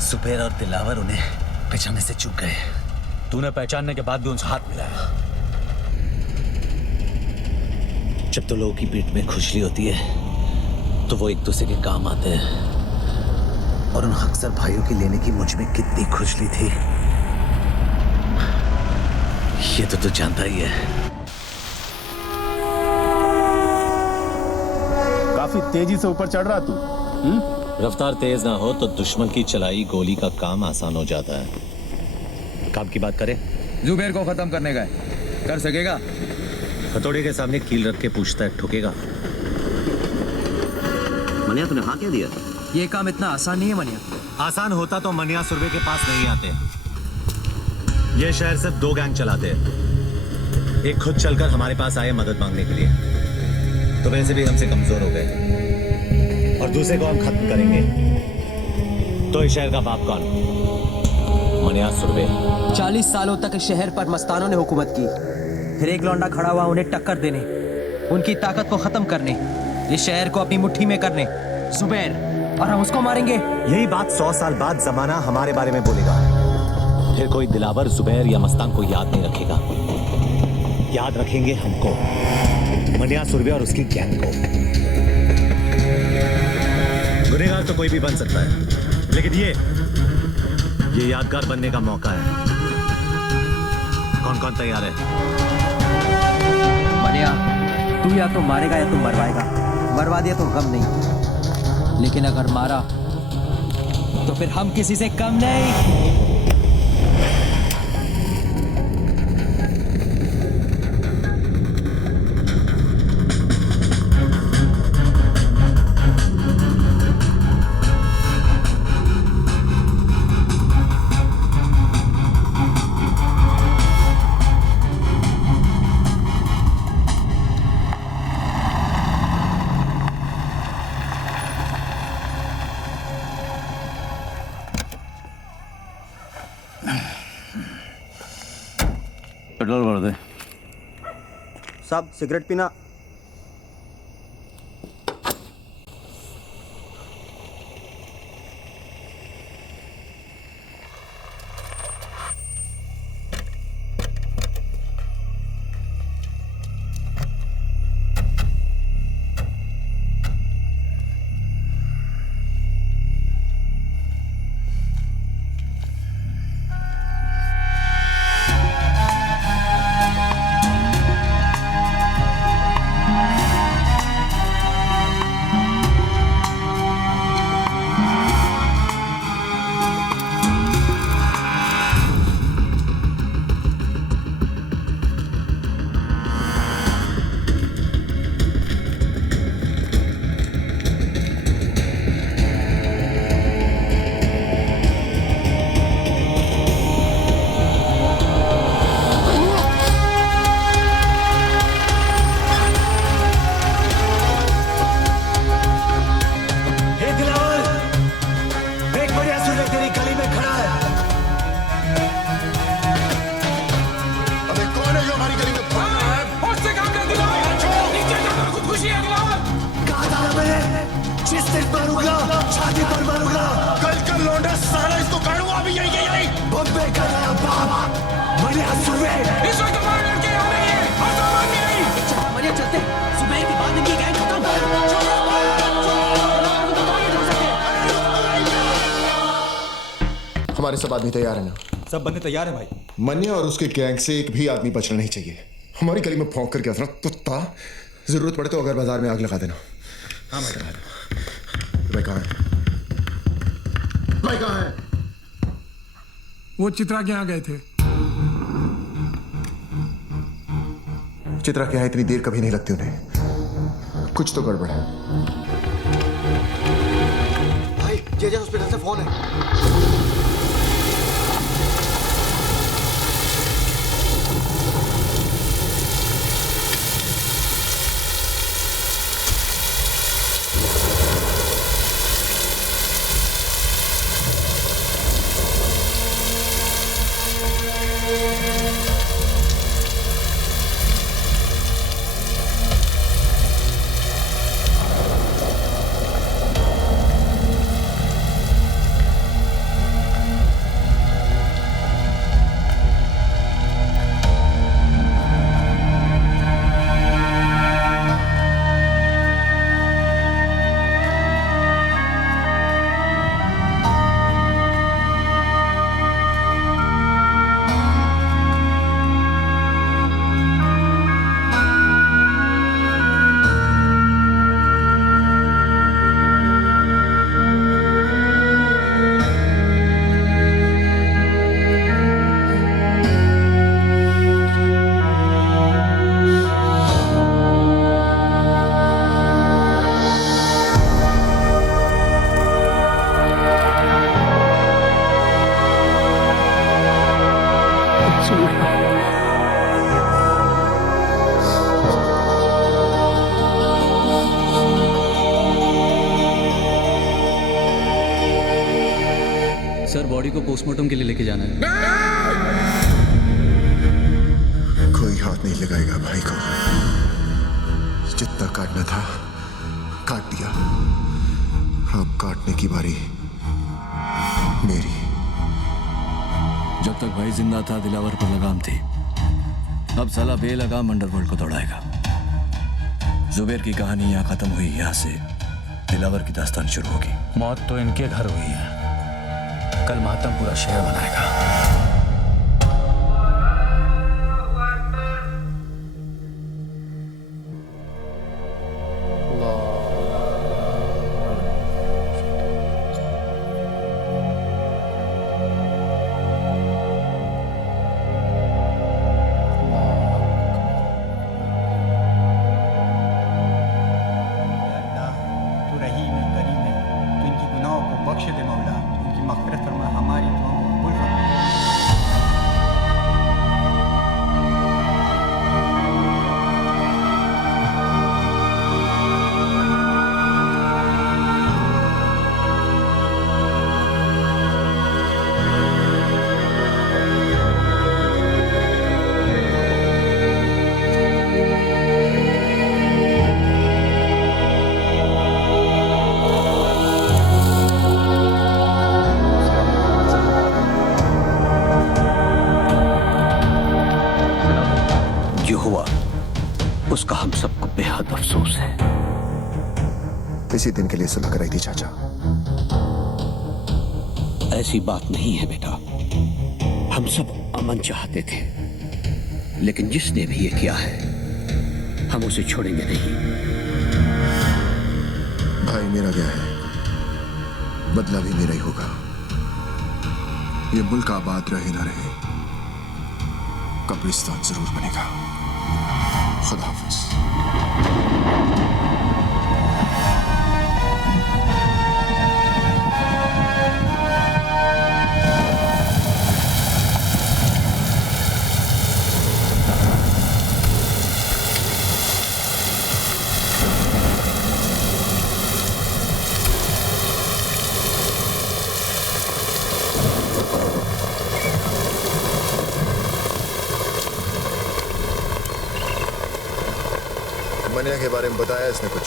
सुबेर और दिलावर उन्हें पहचानने से चूक गए। तूने पहचानने के बाद भी उनसे हाथ मिलाया। जब तो लोगों की पीठ में खुजली होती है तो वो एक दूसरे के काम आते हैं, और उन अक्सर भाइयों की लेने की मुझ में कितनी खुजली थी ये तो तू जानता ही है। काफी तेजी से ऊपर चढ़ रहा तू। रफ्तार तेज ना हो तो दुश्मन की चलाई गोली का काम आसान हो जाता है। काम की बात करें? जुबेर को खत्म करने का है, कर सकेगा? हथौड़े के सामने कील रख के पूछता है, ठुकेगा? मनिया तूने हाँ क्या दिया? ये काम इतना आसान नहीं है मनिया। आसान होता तो मनिया सुरभि के पास नहीं आते। ये शहर सिर्फ दो गैंग चलाते हैं। एक खुद चलकर हमारे पास आए मदद मांगने के लिए, तो वैसे भी हमसे कमजोर हो गए, और दूसरे को हम खत्म करेंगे तो इस शहर का बाप कौन? मनिया सुरभि। 40 सालों तक इस शहर पर मस्तानों ने हुकूमत की, फिर एक लौंडा खड़ा हुआ उन्हें टक्कर देने, उनकी ताकत को खत्म करने, इस शहर को अपनी मुट्ठी में करने। जुबैर, और हम उसको मारेंगे। यही बात 100 साल बाद जमाना हमारे बारे में बोलेगा। फिर कोई दिलावर, जुबैर या मस्तान को याद नहीं रखेगा। याद रखेंगे हमको, मनिया सुरभि और उसकी गैंग को। गुनहगार तो कोई भी बन सकता है, लेकिन ये यादगार बनने का मौका है। कौन कौन तैयार है? मनिया, तू या तो मारेगा या तो मरवाएगा। मरवा दिया तो गम नहीं, लेकिन अगर मारा तो फिर हम किसी से कम नहीं। पेट्रोल भर दे। साहब सिगरेट पीना। हमारे सब आदमी तैयार है ना? सब बंदे तैयार है भाई। मन्या और उसके गैंग से एक भी आदमी बचना नहीं चाहिए। हमारी गली में भौंक करके असरा कुत्ता, जरूरत पड़े तो अगर बाजार में आग लगा देना। हाँ भाई कहाँ है? भाई कहाँ है? वो चित्रा के यहाँ गए थे। चित्रा के यहाँ इतनी देर कभी नहीं लगती उन्हें। कुछ तो गड़बड़ है। भाई जेजे हॉस्पिटल से फोन है। सर बॉडी को पोस्टमार्टम के लिए लेके जाना है। कोई हाथ नहीं लगाएगा भाई को। जितना काटना था काट दिया, अब काटने की बारी मेरी। जब तक भाई जिंदा था दिलावर पर लगाम थी, अब साला बेलगाम अंडरवर्ल्ड को दौड़ाएगा। जुबेर की कहानी यहाँ खत्म हुई, यहाँ से दिलावर की दास्तान शुरू होगी। मौत तो इनके घर हुई है, कल मातम पूरा शहर मनाएगा। बख्श दे मौला, इनकी मग़फ़िरत फरमा, हमारी दुआओं को कबूल फरमा। हुआ उसका हम सबको बेहद अफसोस है। इसी दिन के लिए सुलह कराई थी चाचा। ऐसी बात नहीं है बेटा, हम सब अमन चाहते थे, लेकिन जिसने भी ये किया है हम उसे छोड़ेंगे नहीं। भाई मेरा गया है, बदला भी मेरा ही होगा। ये मुल्क आबाद रहे ना रहे, कब्रिस्तान जरूर बनेगा। खुदा हाफिज। मनिया के बारे में बताया इसने कुछ?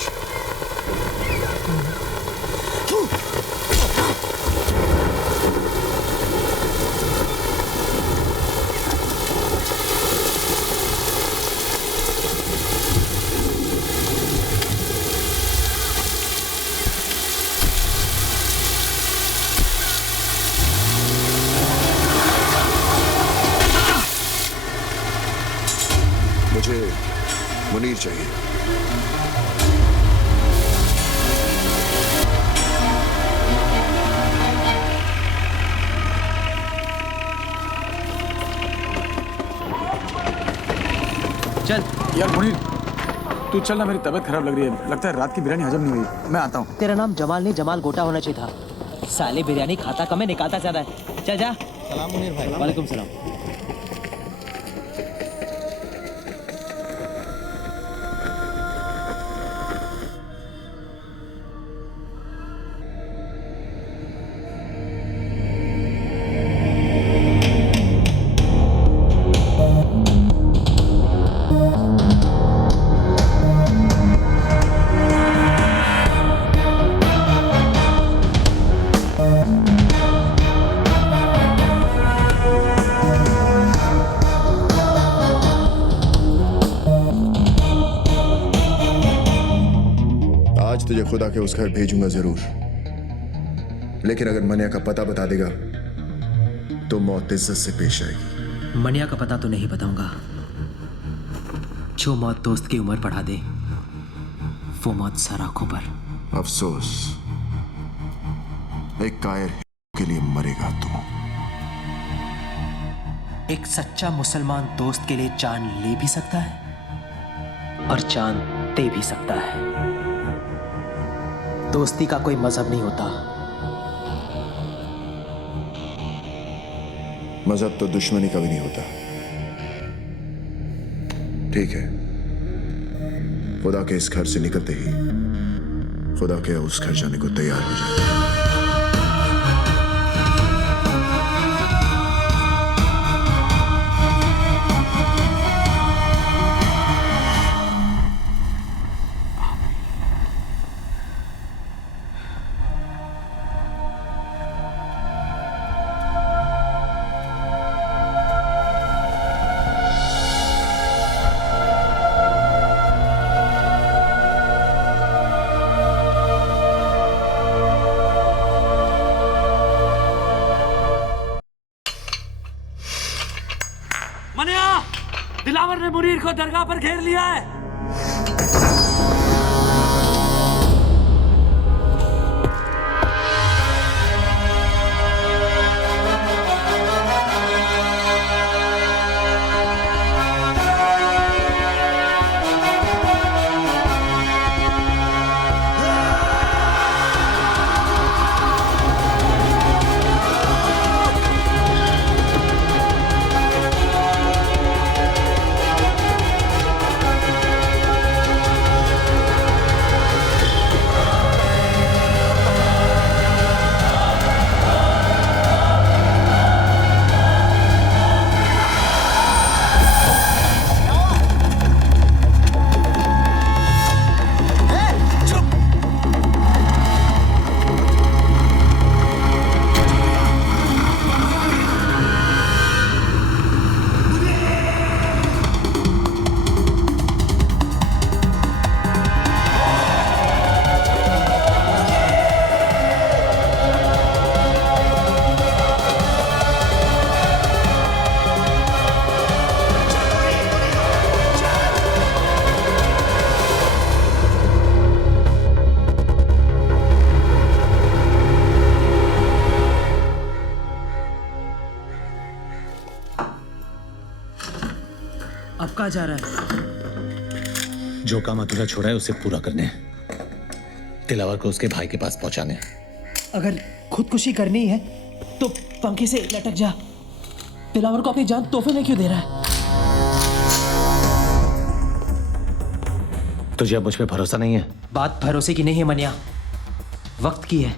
मुझे मुनीर चाहिए। चल यार मुनीर, तू चल ना, मेरी तबीयत खराब लग रही है। लगता है रात की बिरयानी हजम नहीं हुई। मैं आता हूँ। तेरा नाम जमाल नहीं जमाल गोटा होना चाहिए था। साले बिरयानी खाता कम है, निकालता ज्यादा है। चल जा। सलाम मुनीर भाई। वालेकुम सलाम। तुझे खुदा के उस घर भेजूंगा जरूर, लेकिन अगर मनिया का पता बता देगा तो मौत इज्जत से पेश आएगी। मनिया का पता तो नहीं बताऊंगा। जो मौत दोस्त की उम्र बढ़ा दे वो मौत सर आंखों पर। अफसोस, एक कायर के लिए मरेगा तू। एक सच्चा मुसलमान दोस्त के लिए जान ले भी सकता है और जान दे भी सकता है। दोस्ती का कोई मजहब नहीं होता। मजहब तो दुश्मनी का भी नहीं होता। ठीक है, खुदा के इस घर से निकलते ही खुदा के उस घर जाने को तैयार हो जाए। दिलावर ने मुनीर को दरगाह पर घेर लिया है। कहाँ जा रहा है? जो काम अधूरा छोड़ा है उसे पूरा करने, दिलावर को उसके भाई के पास पहुंचाने। अगर खुदकुशी करनी है तो पंखे से लटक जा। दिलावर को अपनी जान तोहफे में क्यों दे रहा है? तुझे अब मुझ पे भरोसा नहीं है? बात भरोसे की नहीं है मनिया, वक्त की है।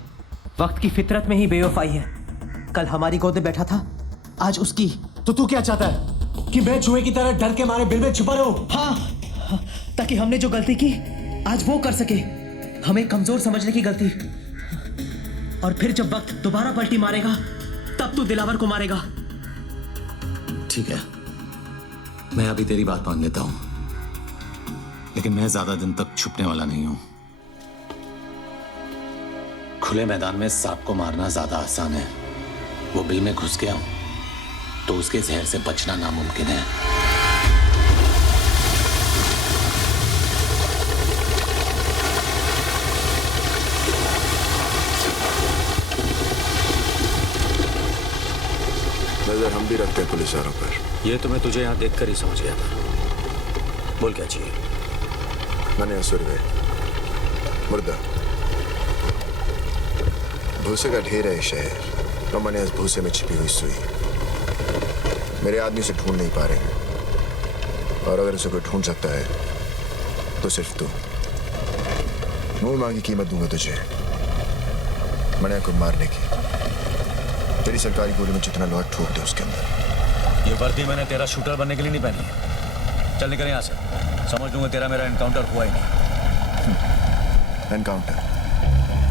वक्त की फितरत में ही बेवफाई है। कल हमारी गोद में बैठा था, आज उसकी। तो तू क्या चाहता है कि मैं चूहे की तरह डर के मारे बिल में छुपा रहूं? हाँ, ताकि हमने जो गलती की आज वो कर सके। हमें कमजोर समझने की गलती। और फिर जब वक्त दोबारा पलटी मारेगा तब तू दिलावर को मारेगा। ठीक है, मैं अभी तेरी बात मान लेता हूं, लेकिन मैं ज्यादा दिन तक छुपने वाला नहीं हूं। खुले मैदान में सांप को मारना ज्यादा आसान है। वो बिल में घुस गया तो उसके जहर से बचना नामुमकिन है। नजर हम भी रखते हैं पुलिस वालों पर। ये तो मैं तुझे यहाँ देखकर ही समझ गया था। बोल क्या चाहिए? मैंने सुरवे मुर्दा भूसे का ढेर है शहर, और मैंने इस भूसे में छिपी हुई सुई। मेरे आदमी से ढूंढ नहीं पा रहे, और अगर उसे कोई ढूंढ सकता है तो सिर्फ तू। मुंह मांगी कीमत दूंगा तुझे मनिया को मारने की। तेरी सरकारी गोली में जितना लोहा ठोक दे उसके अंदर। ये वर्दी मैंने तेरा शूटर बनने के लिए नहीं पहनी है। चल निकल यहाँ से, समझ लूंगा तेरा मेरा एनकाउंटर हुआ ही नहीं। एनकाउंटर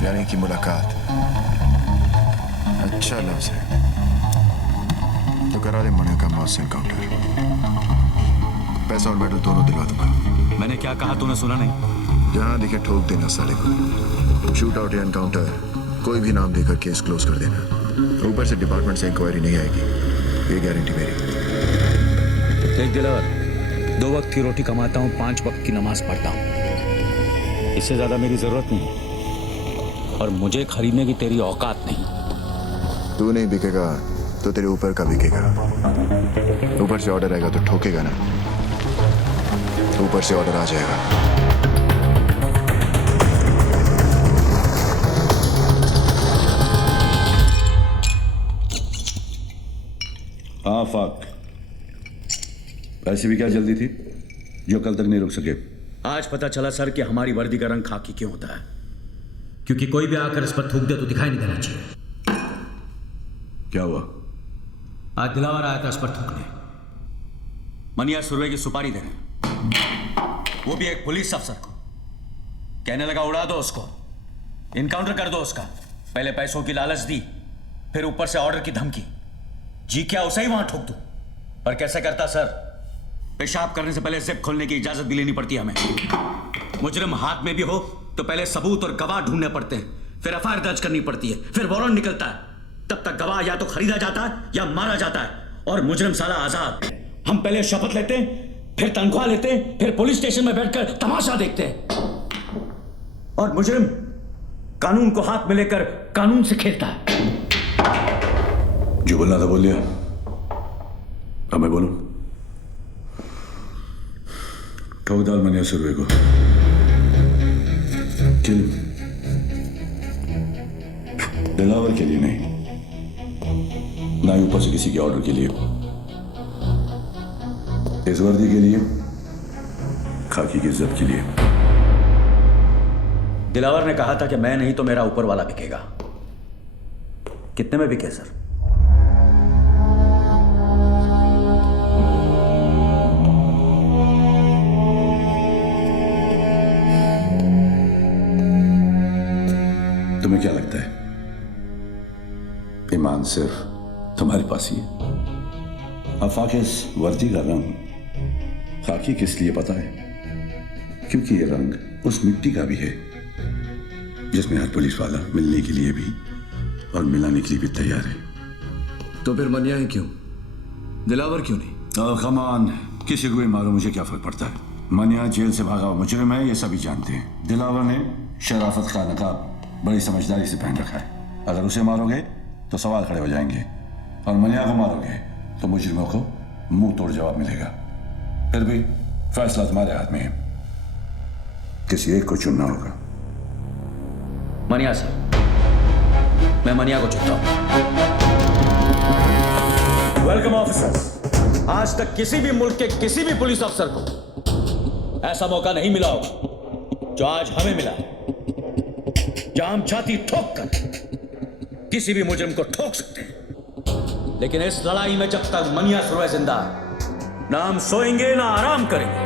यानी कि मुलाकात। अच्छा लफ्ज है, तो करा दे मनिया का मौत से एनकाउंटर। पैसा और मेडल दोनों दिलवा दूंगा। मैंने क्या कहा तूने सुना नहीं? जहां दिखे ठोक देना साले को। शूट आउट या एनकाउंटर कोई भी नाम देकर केस क्लोज कर देना। ऊपर से डिपार्टमेंट से इंक्वायरी नहीं आएगी, ये गारंटी मेरी। देख दिलावर, 2 वक्त की रोटी कमाता हूँ, 5 वक्त की नमाज पढ़ता हूँ। इससे ज्यादा मेरी जरूरत नहीं, और मुझे खरीदने की तेरी औकात नहीं। तू नहीं बिकेगा तो तेरे ऊपर का बिकेगा। ऊपर से ऑर्डर आएगा तो ठोकेगा ना। ऊपर से ऑर्डर आ जाएगा। हाँ फाक, ऐसी भी क्या जल्दी थी जो कल तक नहीं रुक सके? आज पता चला सर कि हमारी वर्दी का रंग खाकी क्यों होता है। क्योंकि कोई भी आकर इस पर थूक दे तो दिखाई नहीं देना चाहिए। क्या हुआ? आज दिलावर आया था इस पर थूकने। मनिया सुरवे की सुपारी देने, वो भी एक पुलिस अफसर को। कहने लगा उड़ा दो उसको, इनकाउंटर कर दो उसका। पहले पैसों की लालच दी, फिर ऊपर से ऑर्डर की धमकी। जी क्या उसे ही वहां ठोक दूं? पर कैसे करता सर? पेशाब करने से पहले जिप खोलने की इजाजत भी लेनी पड़ती है हमें। मुजरिम हाथ में भी हो तो पहले सबूत और गवाह ढूंढने पड़ते हैं, फिर एफआईआर दर्ज करनी पड़ती है, फिर वारंट निकलता है। तब तक गवाह या तो खरीदा जाता है या मारा जाता है, और मुजरिम साला आजाद। हम पहले शपथ लेते हैं, फिर तनख्वाह लेते हैं, फिर पुलिस स्टेशन में बैठकर तमाशा देखते हैं, और मुजरिम कानून को हाथ में लेकर कानून से खेलता है। जो बोलना था बोल लिया, अब मैं बोलूं? ठोक डाल मनिया सुरवे को। किल दिलावर के लिए नहीं, ना ही ऊपर से किसी के ऑर्डर के लिए। इस वर्दी के लिए, खाकी की इज्जत के लिए। दिलावर ने कहा था कि मैं नहीं तो मेरा ऊपर वाला बिकेगा। कितने में बिके सर? तुम्हें क्या लगता है ईमान सिर्फ तुम्हारे पास ही है? आफाक इस वर्दी का रंग खाकी किस लिए पता है? क्योंकि ये रंग उस मिट्टी का भी है जिसमें हर पुलिस वाला मिलने के लिए भी और मिलाने के लिए भी तैयार है। तो फिर मनिया ही क्यों, दिलावर क्यों नहीं? कमान, किसी को भी मारो, मुझे क्या फर्क पड़ता है? मनिया जेल से भागा हुआ मुजरिम है, ये सभी जानते हैं। दिलावर ने शराफत का नकाब बड़ी समझदारी से पहन रखा है। अगर उसे मारोगे तो सवाल खड़े हो जाएंगे, और मनिया को मारोगे तो मुजरिमों को मुंह तोड़ जवाब मिलेगा। फिर भी फैसला तुम्हारे हाथ में है। किसी एक को चुनना होगा। मनिया साहब, मैं मनिया को चुनता हूं। Welcome officers. आज तक किसी भी मुल्क के किसी भी पुलिस अफसर को ऐसा मौका नहीं मिला होगा जो आज हमें मिला है, जहां हम छाती ठोक कर किसी भी मुजरिम को ठोक सकते हैं। लेकिन इस लड़ाई में जब तक मनिया सुरवे जिंदा है, ना हम सोएंगे ना आराम करेंगे।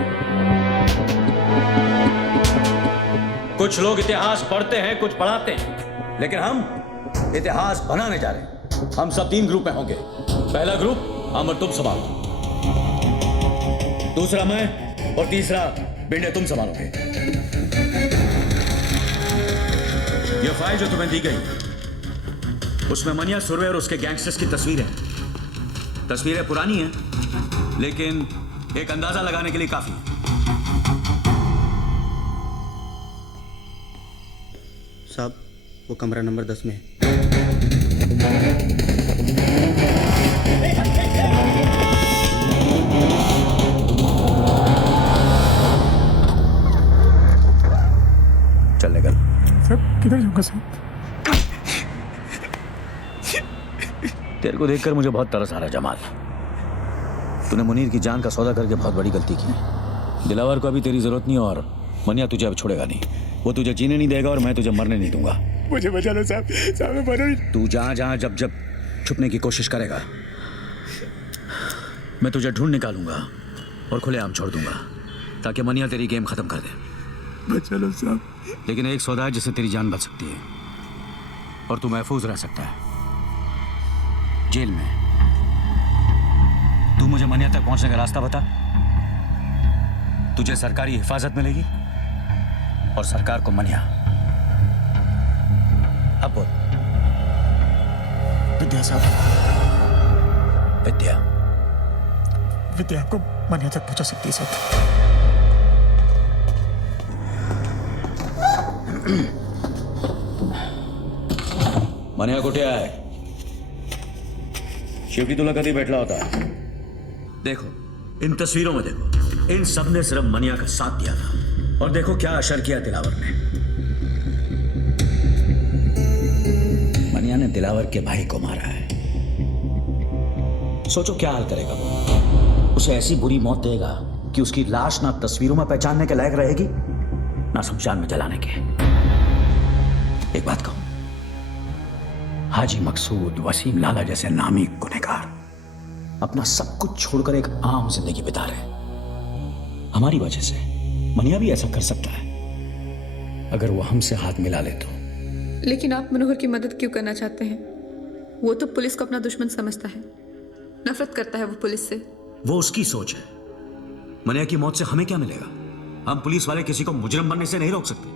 कुछ लोग इतिहास पढ़ते हैं, कुछ पढ़ाते हैं, लेकिन हम इतिहास बनाने जा रहे हैं। हम सब 3 ग्रुप में होंगे। पहला ग्रुप अमर तुम संभालो, दूसरा मैं, और तीसरा बिंडे तुम संभालोगे। यह फाइल जो तुम्हें दी गई उसमें मनिया सुरवे और उसके गैंगस्टर्स की तस्वीरें हैं। तस्वीरें पुरानी हैं, लेकिन एक अंदाजा लगाने के लिए काफी है। साहब, वो कमरा नंबर 10 में है। चल निकल। सर किधर जाऊंगा सर? तेरे को देखकर मुझे बहुत तरस आ रहा है जमाल। तूने मुनीर की जान का सौदा करके बहुत बड़ी गलती की। दिलावर को अभी तेरी जरूरत नहीं, और मनिया तुझे अब छोड़ेगा नहीं। वो तुझे जीने नहीं देगा और मैं तुझे मरने नहीं दूंगा। मुझे बचा लो साहब, साहब मैं मरो ही। तू जहां जहां जब जब छुपने की कोशिश करेगा, मैं तुझे ढूंढ निकालूंगा और खुलेआम छोड़ दूंगा, ताकि मनिया तेरी गेम खत्म कर दे। बचा लो साहब। लेकिन एक सौदा है जिससे तेरी जान बच सकती है और तू महफूज रह सकता है जेल में। तू मुझे मनिया तक पहुंचने का रास्ता बता। तुझे सरकारी हिफाजत मिलेगी और सरकार को मनिया। अब बोल। विद्या साहब, विद्या विद्या आपको मनिया तक पहुंचा सकती है साहब। मनिया कुठे आहे? शेवटी तुला कधी भेटला होता? देखो इन तस्वीरों में, देखो इन सब ने सिर्फ मनिया का साथ दिया था, और देखो क्या असर किया दिलावर ने। मनिया ने दिलावर के भाई को मारा है। सोचो क्या हाल करेगा वो। उसे ऐसी बुरी मौत देगा कि उसकी लाश ना तस्वीरों में पहचानने के लायक रहेगी, ना शमशान में जलाने के। एक बात कहूं, हाजी मकसूद, वसीम लाला जैसे नामी गुनहगार अपना सब कुछ छोड़कर एक आम जिंदगी बिता रहे। हमारी वजह से मनिया भी ऐसा कर सकता है अगर वो हमसे हाथ मिला ले तो। लेकिन आप मनोहर की मदद क्यों करना चाहते हैं? वो तो पुलिस को अपना दुश्मन समझता है, नफरत करता है वो पुलिस से। वो उसकी सोच है। मनिया की मौत से हमें क्या मिलेगा? हम पुलिस वाले किसी को मुजरिम बनने से नहीं रोक सकते,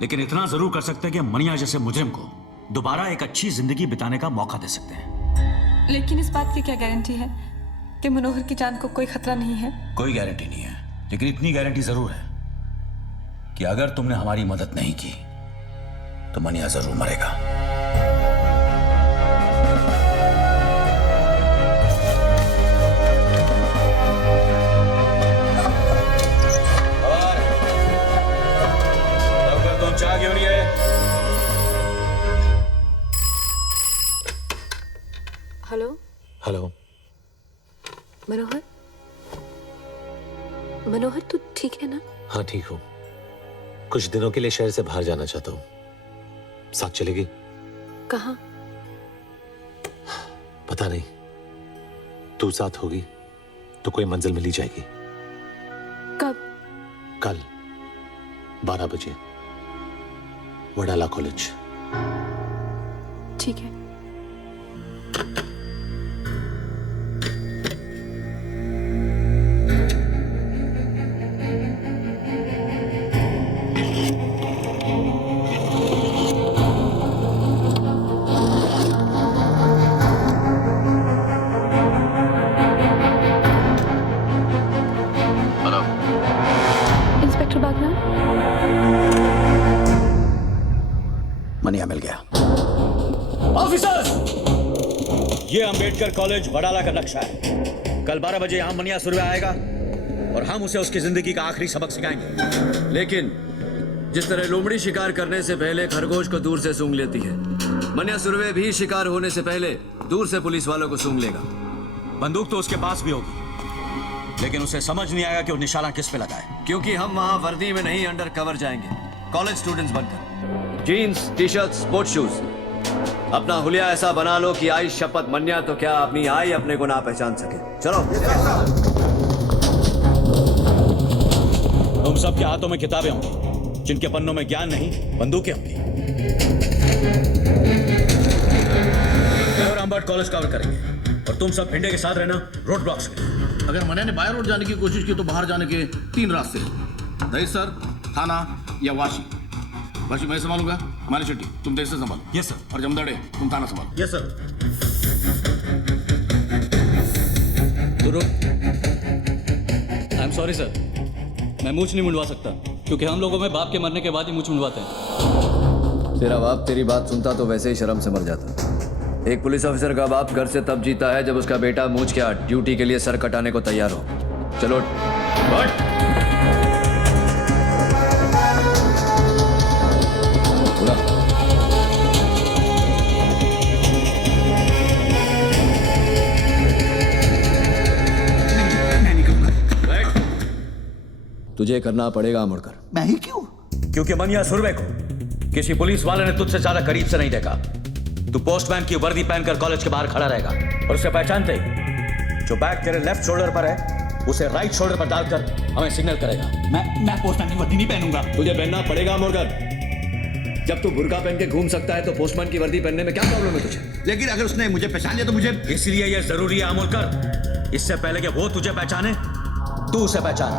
लेकिन इतना जरूर कर सकते हैं कि मनिया जैसे मुजरिम को दोबारा एक अच्छी जिंदगी बिताने का मौका दे सकते हैं। लेकिन इस बात की क्या गारंटी है कि मनोहर की जान को कोई खतरा नहीं है? कोई गारंटी नहीं है, लेकिन इतनी गारंटी जरूर है कि अगर तुमने हमारी मदद नहीं की तो मनिया जरूर मरेगा। तुम चाह क्यों नहीं है? Hello hello. मनोहर, मनोहर तू ठीक है ना? हाँ ठीक हूँ। कुछ दिनों के लिए शहर से बाहर जाना चाहता हूँ। साथ चलेगी? कहाँ? पता नहीं। तू साथ होगी तो कोई मंजिल मिल ही जाएगी। कब? कल 12 बजे वडाला कॉलेज। ठीक है। इंस्पेक्टर बागनान, मनिया मिल गया। ऑफिसर्स, ये अंबेडकर कॉलेज वडाला का नक्शा है। कल 12 बजे यहां मनिया सुरवे आएगा और हम उसे उसकी जिंदगी का आखिरी सबक सिखाएंगे। लेकिन जिस तरह लोमड़ी शिकार करने से पहले खरगोश को दूर से सूंघ लेती है, मन्या सुरवे भी शिकार होने से पहले दूर से पुलिस वालों को सूंघ लेगा। बंदूक तो उसके पास भी होगी, लेकिन उसे समझ नहीं आएगा कि वो निशाना किस पे लगाए। क्योंकि हम वहां वर्दी में नहीं, अंडर कवर जाएंगे, कॉलेज स्टूडेंट्स बनकर। Jeans, T shirt, sport shoes. अपना हुलिया ऐसा बना लो कि आई शपथ मन्या तो क्या अपनी आई अपने को ना पहचान सके। चलो। तुम सबके हाथों में किताबें होंगी, जिनके पन्नों में ज्ञान नहीं, बंदूकें होंगी। और अम्बर्ट कॉलेज कवर करेंगे और तुम सब भिंडे के साथ रहना रोड ब्लॉक्स में। अगर मन्या ने बाय रोड जाने की कोशिश की तो बाहर जाने के 3 रास्ते हैं, दहिसर, थाना या वाशी। वाशी मैं संभालूंगा, माली शेट्टी तुम दहिसर संभालो। Yes sir. और जमदाड़े तुम थाना संभालो। Yes sir. I am sorry sir, मैं मूछ नहीं मुंडवा सकता, क्योंकि हम लोगों में बाप के मरने के बाद ही मूछ मुंडवाते हैं। तेरा बाप तेरी बात सुनता तो वैसे ही शर्म से मर जाता। एक पुलिस ऑफिसर का बाप घर से तब जीता है जब उसका बेटा मूछ के ड्यूटी के लिए सर कटाने को तैयार हो। चलो बढ़। तुझे करना पड़ेगा मुड़कर। मैं ही क्यों? क्योंकि मनिया सुरवे को किसी पुलिस वाले ने तुझसे ज्यादा करीब से नहीं देखा। तू पोस्टमैन की वर्दी पहनकर कॉलेज के बाहर खड़ा रहेगा और उसे पहचानते ही जो बैग तेरे लेफ्ट शोल्डर पर है उसे राइट शोल्डर पर डालकर हमें सिग्नल करेगा। मैं पोस्टमैन की वर्दी नहीं पहनूंगा। तुझे पहनना पड़ेगा मुड़कर। जब तू बुर्का पहन के घूम सकता है तो पोस्टमैन की वर्दी पहनने में क्या प्रॉब्लम है तुझे? लेकिन अगर उसने मुझे पहचान लिया तो मुझे, इसलिए यह जरूरी है अमोलकर, इससे पहले कि वो तुझे पहचाने तू उसे पहचान।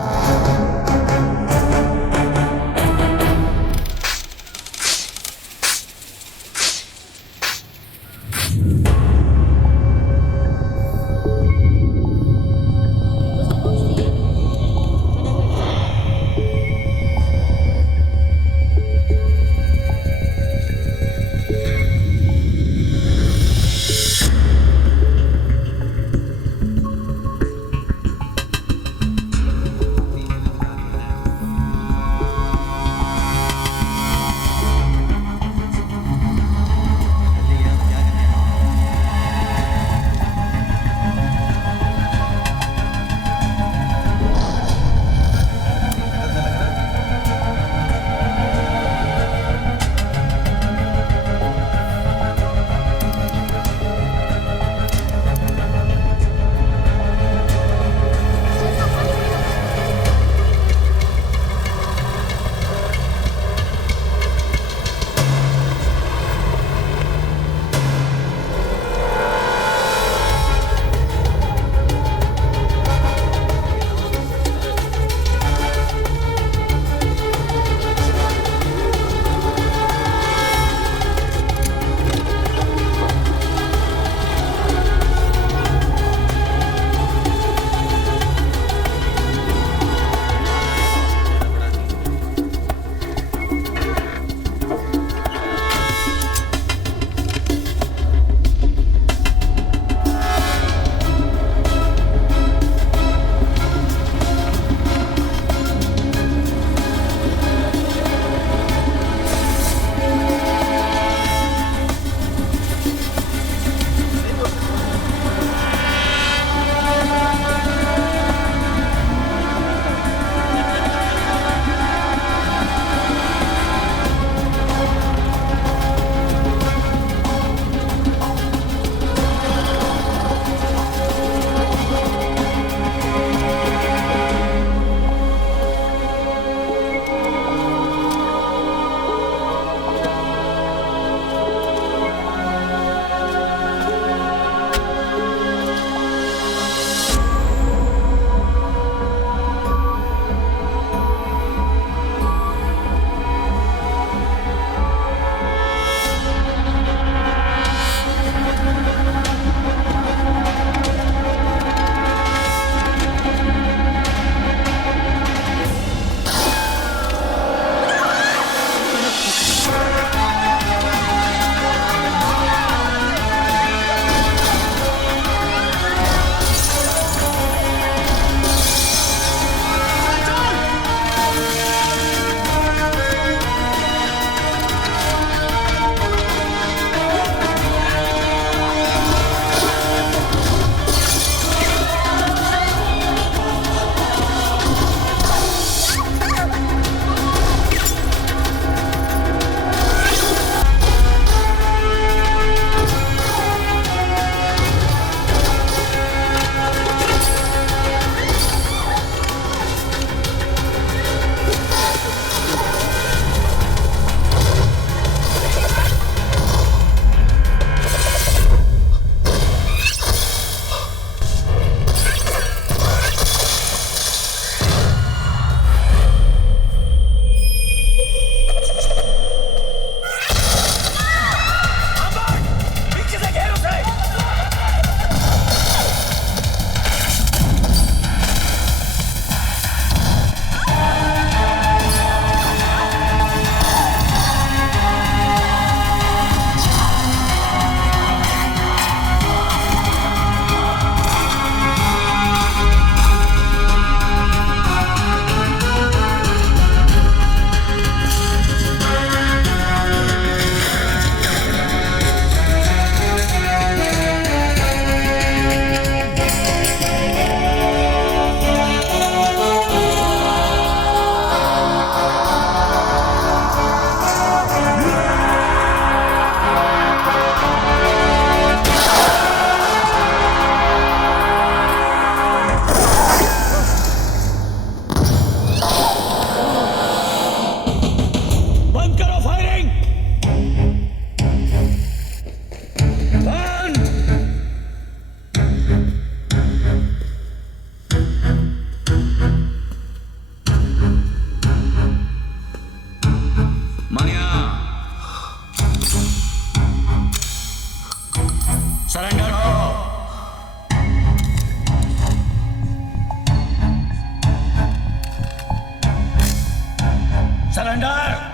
सरेंडर।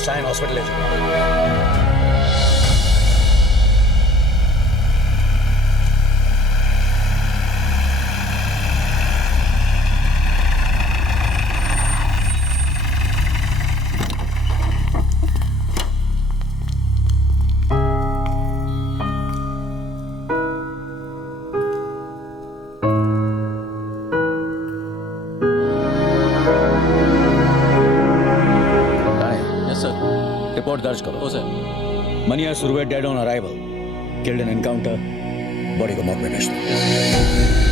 साइन हॉस्पिटल ले जाओ। रिपोर्ट दर्ज करो। Sir. Manya Surve dead on arrival, killed in encounter, body को मॉर्ग में भेज दो।